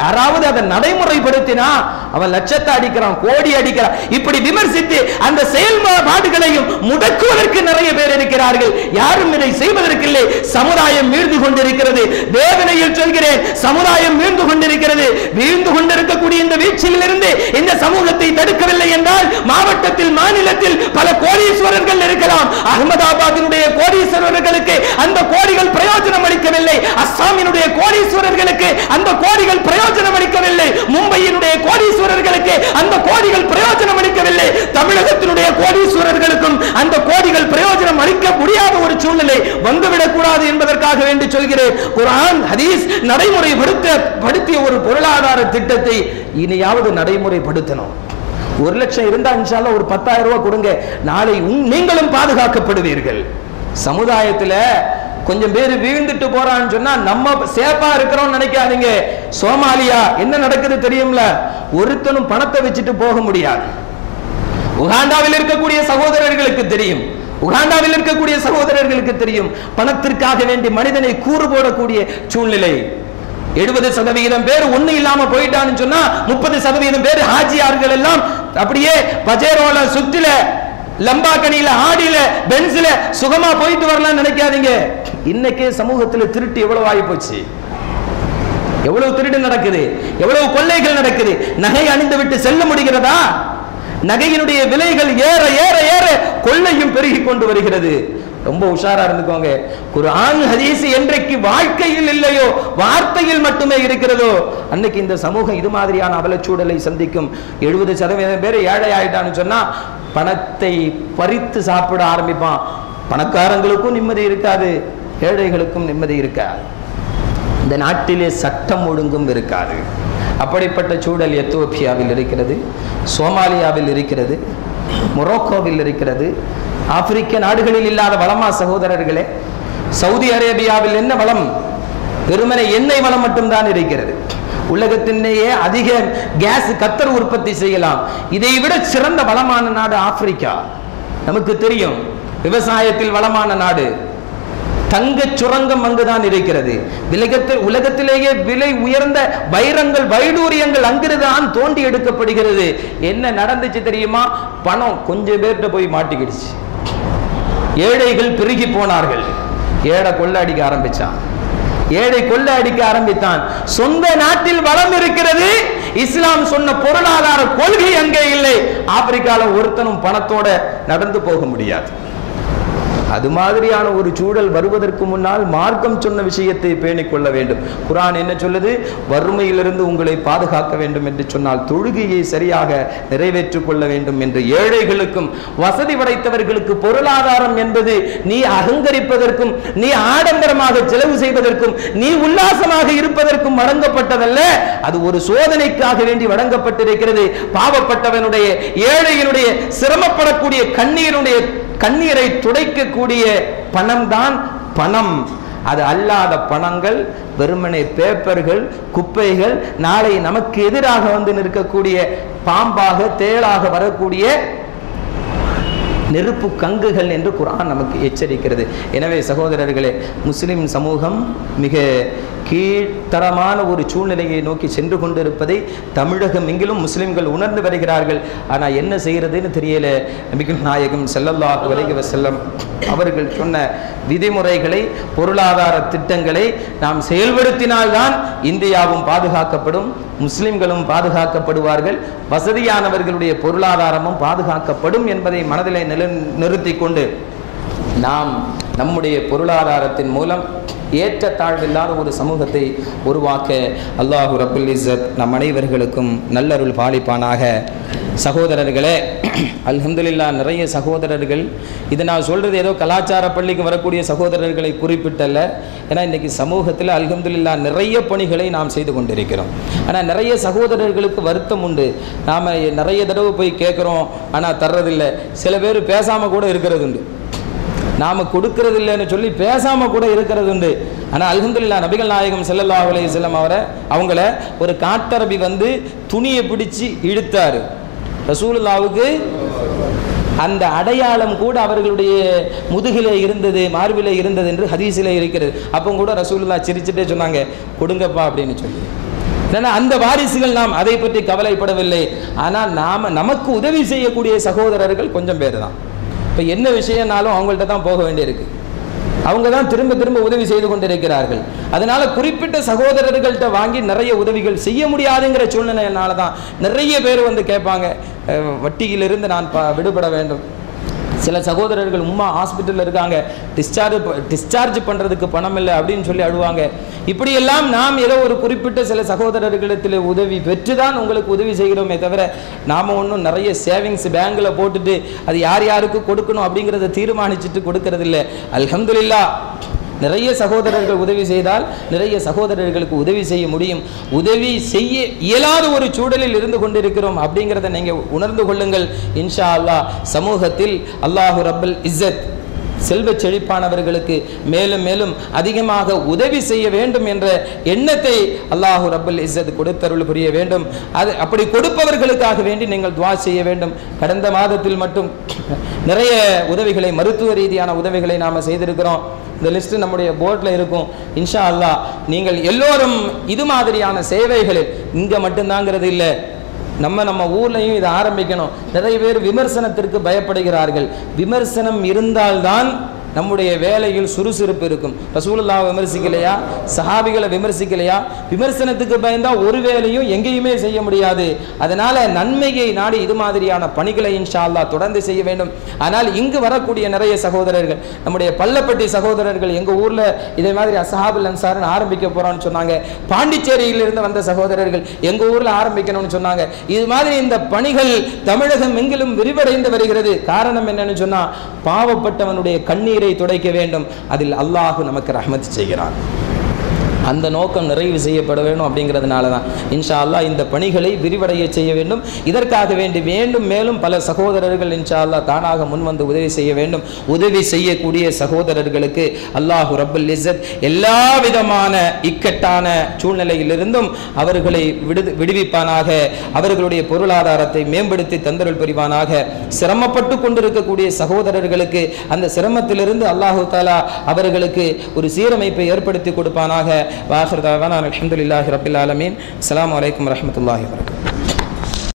யாராவது அதை நடைமுறைப்படுத்தினா அவன் லட்சத்தை அடிக்கிறான், கோடி அடிக்கிறான். இப்படி விமர்சித்து அந்த செயல்பாடுகளையும் முடக்குவதற்கு நிறைய பேர் இருக்கிறார்கள். யாரும் இதை செய்வதற்கு இல்லை. சமுதாயம் வீழ்ந்து கொண்டிருக்கிறது. வேதனையில் சொல்கிறேன், சமுதாயம் வீழ்ந்து கொண்டிருக்கிறது. வீழ்ந்து கொண்டிருக்கக்கூடிய இந்த வீழ்ச்சியிலிருந்து இந்த சமூகத்தை தடுக்கவில்லை என்றால் மாவட்டத்தில், மாநிலத்தில் பல கோடீஸ்வரர்கள் இருக்கலாம். அகமதாபாத்தினுடைய கோடீஸ்வரர்களுக்கு அந்த கோடிகள் பிரயோஜனம் அளிக்கவில்லை. அஸ்ஸாமினுடைய கோடீஸ்வரர்களுக்கு அந்த கோடிகள் பிரயோஜனம் அளிக்கவில்லை. மும்பையினுடைய கோடீஸ்வரர்களுக்கு அந்த கோடிகள் பிரயோஜனம் அளிக்கவில்லை. தமிழகத்தினுடைய கோடீஸ்வரர்களுக்கும் அந்த கோடிகள் பிரயோஜனம் அளிக்க முடியாத ஒரு சூழ்நிலை வந்துவிடக் கூடாது என்பதற்காக வேண்டி சொல்கிறேன். குர்ஆன் ஹதீஸ் நடைமுறைப்படுத்திய ஒரு பொருளாதார திட்டத்தை இனியாவது நடைமுறைப்படுத்தணும். 1 லட்சம் இருந்தா இன்ஷா அல்லாஹ் ஒரு 10,000 ரூபாய் கொடுங்க, நாளை நீங்களும் பாதுகாக்கப்படுவீர்கள். சமுதாயத்தில் கொஞ்சம் பேர் வீழ்ந்துட்டு போறான்னு சொன்னா நம்ம சேஃபா இருக்கிறோம் நினைக்காதீங்க. சோமாலியா என்ன நடக்குது தெரியும்ல? ஒருத்தனும் பணத்தை வச்சுட்டு போக முடியாது. உகாண்டாவில் இருக்கக்கூடிய சகோதரர்களுக்கு தெரியும், உகாண்டாவில் இருக்கக்கூடிய சகோதரர்களுக்கு தெரியும். பணத்திற்காக வேண்டி மனிதனை கூறு போடக்கூடிய சூழ்நிலை. 70% பேர் ஒண்ணு இல்லாம போயிட்டான்னு சொன்னா 30% பேர் ஹாஜியார்கள் எல்லாம் அப்படியே பஜேரோல, சுற்றில, லம்பாக்கணியில, ஆடியில, பென்ஸ்ல சுகமா போயிட்டு வரலாம் நினைக்காதீங்க. இன்னைக்கே சமூகத்தில் திருட்டு எவ்வளவு ஆகி போச்சு, எவ்வளவு திருடு நடக்குது, எவ்வளவு கொள்ளைகள் நடக்குது. நகை அணிந்து விட்டு செல்ல முடிகிறதா? நகையினுடைய விலைகள் ஏற ஏற ஏற கொள்ளையும் பெருகி கொண்டு வருகிறது. ரொம்ப உஷாரா இருந்துக்கோங்க. குர்ஆன் ஹதீஸ் என்றைக்கு வாழ்க்கையில் இல்லையோ, வார்த்தையில் மட்டுமே இருக்கிறதோ, அன்னைக்கு இந்த சமூகம் இது மாதிரியான அவலச்சூழலை சந்திக்கும். 70% பேர் ஏழை ஆயிட்டான்னு சொன்னா பணத்தை பறித்து சாப்பிட ஆரம்பிப்பான். பணக்காரங்களுக்கும் நிம்மதி இருக்காது, ஏழைகளுக்கும் நிம்மதி இருக்காது. இந்த நாட்டிலே சட்டம் ஒழுங்கும் இருக்காது. அப்படிப்பட்ட சூழல் எத்தியோப்பியாவில் இருக்கிறது, சோமாலியாவில் இருக்கிறது, மொரோக்கோவில் இருக்கிறது. ஆப்பிரிக்க நாடுகளில் இல்லாத வளமா சகோதரர்களே? சவுதி அரேபியாவில் என்ன வளம்? வெறுமனே எண்ணெய் வளம் மட்டும்தான் இருக்கிறது. உலகத்திலேயே அதிக கேஸ் கத்தர் உற்பத்தி செய்யலாம். இதை விட சிறந்த வளமான நாடு ஆப்பிரிக்கா. நமக்கு தெரியும், விவசாயத்தில் வளமான நாடு. தங்க சுரங்கம் அங்குதான் இருக்கிறது. உலகத்திலேயே விலை உயர்ந்த வைரங்கள், வைடூரியங்கள் அங்கிருந்தான் தோண்டி எடுக்கப்படுகிறது. என்ன நடந்துச்சு தெரியுமா? பணம் கொஞ்சம் பேர்கிட்ட போய் மாட்டிக்கிடுச்சு. ஏழைகள் பெருகி போனார்கள். ஏழை கொள்ள அடிக்க ஆரம்பிச்சான். ஏழை கொள்ள அடிக்க ஆரம்பித்தான். சொந்த நாட்டில் வளம் இருக்கிறது, இஸ்லாம் சொன்ன பொருளாதார கொள்கை அங்கே இல்லை. ஆப்பிரிக்கால ஒருத்தனும் பணத்தோட நடந்து போக முடியாது. அது மாதிரியான ஒரு சூழல் வருவதற்கு முன்னால் மார்க்கம் சொன்ன விஷயத்தை பேணிக் கொள்ள வேண்டும். குர்ஆன் என்ன சொல்லுது? வறுமையிலிருந்து உங்களை பாதுகாக்க வேண்டும் என்று சொன்னால் தொழுகையை சரியாக நிறைவேற்றிக் கொள்ள வேண்டும் என்று. ஏழைகளுக்கும் வசதி படைத்தவர்களுக்கு பொருளாதாரம் என்பது நீ அகங்கரிப்பதற்கும், நீ ஆடம்பரமாக செலவு செய்வதற்கும், நீ உல்லாசமாக இருப்பதற்கும் வழங்கப்பட்டதல்ல. அது ஒரு சோதனைக்காக வேண்டி வழங்கப்பட்டிருக்கிறது. பாவப்பட்டவனுடைய, ஏழையினுடைய, சிரமப்படக்கூடிய கண்ணீரை துடைக்கக்கூடிய பணம் தான் பணம். அது அல்லாத பணங்கள் வெறுமனே பேப்பர்கள், குப்பைகள், நாளை நமக்கு எதிராக வந்து நிற்கக்கூடிய பாம்பாக, தேளாக வரக்கூடிய நெருப்பு கங்குகள் என்று குர்ஆன் நமக்கு எச்சரிக்கிறது. எனவே சகோதரர்களே, முஸ்லிம் சமூகம் மிக கீழ்த்தரமான ஒரு சூழ்நிலையை நோக்கி சென்று கொண்டிருப்பதை தமிழகம் எங்கிலும் முஸ்லிம்கள் உணர்ந்து வருகிறார்கள். ஆனால் என்ன செய்யறதுன்னு தெரியல. நபிகள் நாயகம் ஸல்லல்லாஹு அலைஹி வஸல்லம் அவர்கள் சொன்ன விதிமுறைகளை, பொருளாதார திட்டங்களை நாம் செயல்படுத்தினால்தான் இந்தியாவும் பாதுகாக்கப்படும், முஸ்லிம்களும் பாதுகாக்கப்படுவார்கள், வசதியானவர்களுடைய பொருளாதாரமும் பாதுகாக்கப்படும் என்பதை மனதிலே நிறுத்தி கொண்டு நாம் நம்முடைய பொருளாதாரத்தின் மூலம் ஏற்றத்தாழ்வில்லாத ஒரு சமூகத்தை உருவாக்க அல்லாஹு ரப்புல் இஸ்ஸத் நம் அனைவர்களுக்கும் நல்லருள் பாலிப்பானாக. சகோதரர்களே, அல்ஹம்துலில்லாஹ் நிறைய சகோதரர்கள், இதை நான் சொல்கிறது ஏதோ கலாச்சார பள்ளிக்கு வரக்கூடிய சகோதரர்களை குறிப்பிட்டல்ல. ஏன்னா இன்றைக்கி சமூகத்தில் அல்ஹம்துலில்லாஹ் நிறைய பணிகளை நாம் செய்து கொண்டிருக்கிறோம். ஆனால் நிறைய சகோதரர்களுக்கு வருத்தம் உண்டு. நாம் நிறைய தடவை போய் கேட்குறோம், ஆனால் தர்றதில்லை. சில பேர் பேசாமல் கூட இருக்கிறது உண்டு. நாம் கொடுக்கறது இல்லைன்னு சொல்லி பேசாமல் கூட இருக்கிறது உண்டு. ஆனால் அல்ஹம்துலில்லாஹ் நபிகள் நாயகம் ஸல்லல்லாஹு அலைஹி வஸல்லம் அவங்கள ஒரு காட்டரபி வந்து துணியை பிடிச்சி இழுத்தார். ரசூலுல்லாவுக்கு அந்த அடையாளம் கூட அவர்களுடைய முதுகிலே இருந்தது, மார்பிலே இருந்தது என்று ஹதீஸிலே இருக்கிறது. அப்போ கூட ரசூலுல்லாஹ் சிரிச்சுட்டே சொன்னாங்க, கொடுங்கப்பா அப்படின்னு சொல்லி. ஏன்னா அந்த வாரிசுகள் நாம் அதை பற்றி கவலைப்படவில்லை. ஆனால் நமக்கு உதவி செய்யக்கூடிய சகோதரர்கள் கொஞ்சம் பேர் தான். இப்போ என்ன விஷயம்னாலும் அவங்கள்ட்ட தான் போக வேண்டியிருக்கு. அவங்க தான் திரும்ப திரும்ப உதவி செய்து கொண்டிருக்கிறார்கள். அதனால குறிப்பிட்ட சகோதரர்கள்ட்ட வாங்கி நிறைய உதவிகள் செய்ய முடியாதுங்கிற சூழ்நிலையினால தான் நிறைய பேர் வந்து கேட்பாங்க, வட்டியிலிருந்து நான் விடுபட வேண்டும். சில சகோதரர்கள் உம்மா ஹாஸ்பிட்டலில் இருக்காங்க, டிஸ்சார்ஜ் பண்ணுறதுக்கு பணம் இல்லை அப்படின்னு சொல்லி அழுவாங்க. இப்படியெல்லாம் நாம் ஏதோ ஒரு குறிப்பிட்ட சில சகோதரர்களிடத்தில் உதவி பெற்று தான் உங்களுக்கு உதவி செய்கிறோமே தவிர நாம் ஒன்றும் நிறைய சேவிங்ஸ் பேங்கில் போட்டுட்டு அது யார் யாருக்கு கொடுக்கணும் அப்படிங்கிறத தீர்மானிச்சுட்டு கொடுக்கறது இல்லை. அல்ஹம்துலில்லாஹ் நிறைய சகோதரர்கள் உதவி செய்தால் நிறைய சகோதரர்களுக்கு உதவி செய்ய முடியும். உதவி செய்ய இயலாத ஒரு சூழலில் இருந்து கொண்டிருக்கிறோம் அப்படிங்கிறத நீங்கள் உணர்ந்து கொள்ளுங்கள். இன்ஷா அல்லாஹ் சமூகத்தில் அல்லாஹு ரப்பல் இஸ்ஸத் செல்வ செழிப்பானவர்களுக்கு மேலும் மேலும் அதிகமாக உதவி செய்ய வேண்டும் என்ற எண்ணத்தை அல்லாஹு ரப்பல் இஸ்ஸத் கொடுத்தருள் புரிய வேண்டும். அது அப்படி கொடுப்பவர்களுக்காக வேண்டி நீங்கள் துஆ செய்ய வேண்டும். கடந்த மாதத்தில் மட்டும் நிறைய உதவிகளை, மருத்துவ ரீதியான உதவிகளை நாம் செய்திருக்கிறோம். இந்த லிஸ்ட்டு நம்முடைய போர்டில் இருக்கும். இன்ஷா அல்லாஹ் நீங்கள் எல்லோரும் இது மாதிரியான சேவைகளில் இங்கே மட்டும்தாங்கிறது இல்லை, நம்ம ஊர்லையும் இதை ஆரம்பிக்கணும். நிறைய பேர் விமர்சனத்திற்கு பயப்படுகிறார்கள். விமர்சனம் இருந்தால்தான் நம்முடைய வேலையில் சுறுசுறுப்பு இருக்கும். ரசூலுல்லாஹ் விமர்சிக்கலையா, சஹாபிகளை விமர்சிக்கலையா? விமர்சனத்துக்கு பயந்தா ஒரு வேலையும் எங்கேயுமே செய்ய முடியாது. அதனால நன்மையை நாடி இது மாதிரியான பணிகளை இன்ஷா அல்லாஹ் தொடர்ந்து செய்ய வேண்டும். ஆனால் இங்கு வரக்கூடிய நிறைய சகோதரர்கள், நம்முடைய பள்ளப்பட்டி சகோதரர்கள் எங்கள் ஊரில் இதே மாதிரி அஸ்ஹாபுல் அன்சார்னு ஆரம்பிக்க போகிறோன்னு சொன்னாங்க. பாண்டிச்சேரியிலிருந்து வந்த சகோதரர்கள் எங்கள் ஊரில் ஆரம்பிக்கணும்னு சொன்னாங்க. இது மாதிரி இந்த பணிகள் தமிழகம் எங்கிலும் விரிவடைந்து வருகிறது. காரணம் என்னன்னு சொன்னால், பாவப்பட்டவனுடைய கண்ணீரை துடைக்க வேண்டும். அதில் அல்லாஹ் நமக்கு ரஹ்மத் செய்கிறான். அந்த நோக்கம் நிறைவு செய்யப்பட வேண்டும். அப்படிங்கிறதுனால தான் இன்ஷா அல்லாஹ் இந்த பணிகளை விரிவடைய செய்ய வேண்டும். இதற்காக வேண்டி வேண்டும் மேலும் பல சகோதரர்கள் இன்ஷா அல்லாஹ் தானாக முன்வந்து உதவி செய்ய வேண்டும். உதவி செய்யக்கூடிய சகோதரர்களுக்கு அல்லாஹு ரப்பல் இஸ்ஸத் எல்லா விதமான இக்கட்டான சூழ்நிலையிலிருந்தும் அவர்களை விடுவிப்பானாக. அவர்களுடைய பொருளாதாரத்தை மேம்படுத்தி தந்தருள் புரிவானாக. சிரமப்பட்டு கொண்டிருக்கக்கூடிய சகோதரர்களுக்கு அந்த சிரமத்திலிருந்து அல்லாஹு தஆலா அவர்களுக்கு ஒரு சீரமைப்பை ஏற்படுத்தி கொடுப்பானாக. வாஹிர் தஅவானா அல்ஹம்துலில்லாஹி ரப்பில் ஆலமீன். அஸ்ஸலாமு அலைக்கும் வரஹ்மத்துல்லாஹி வபரகாத்துஹு.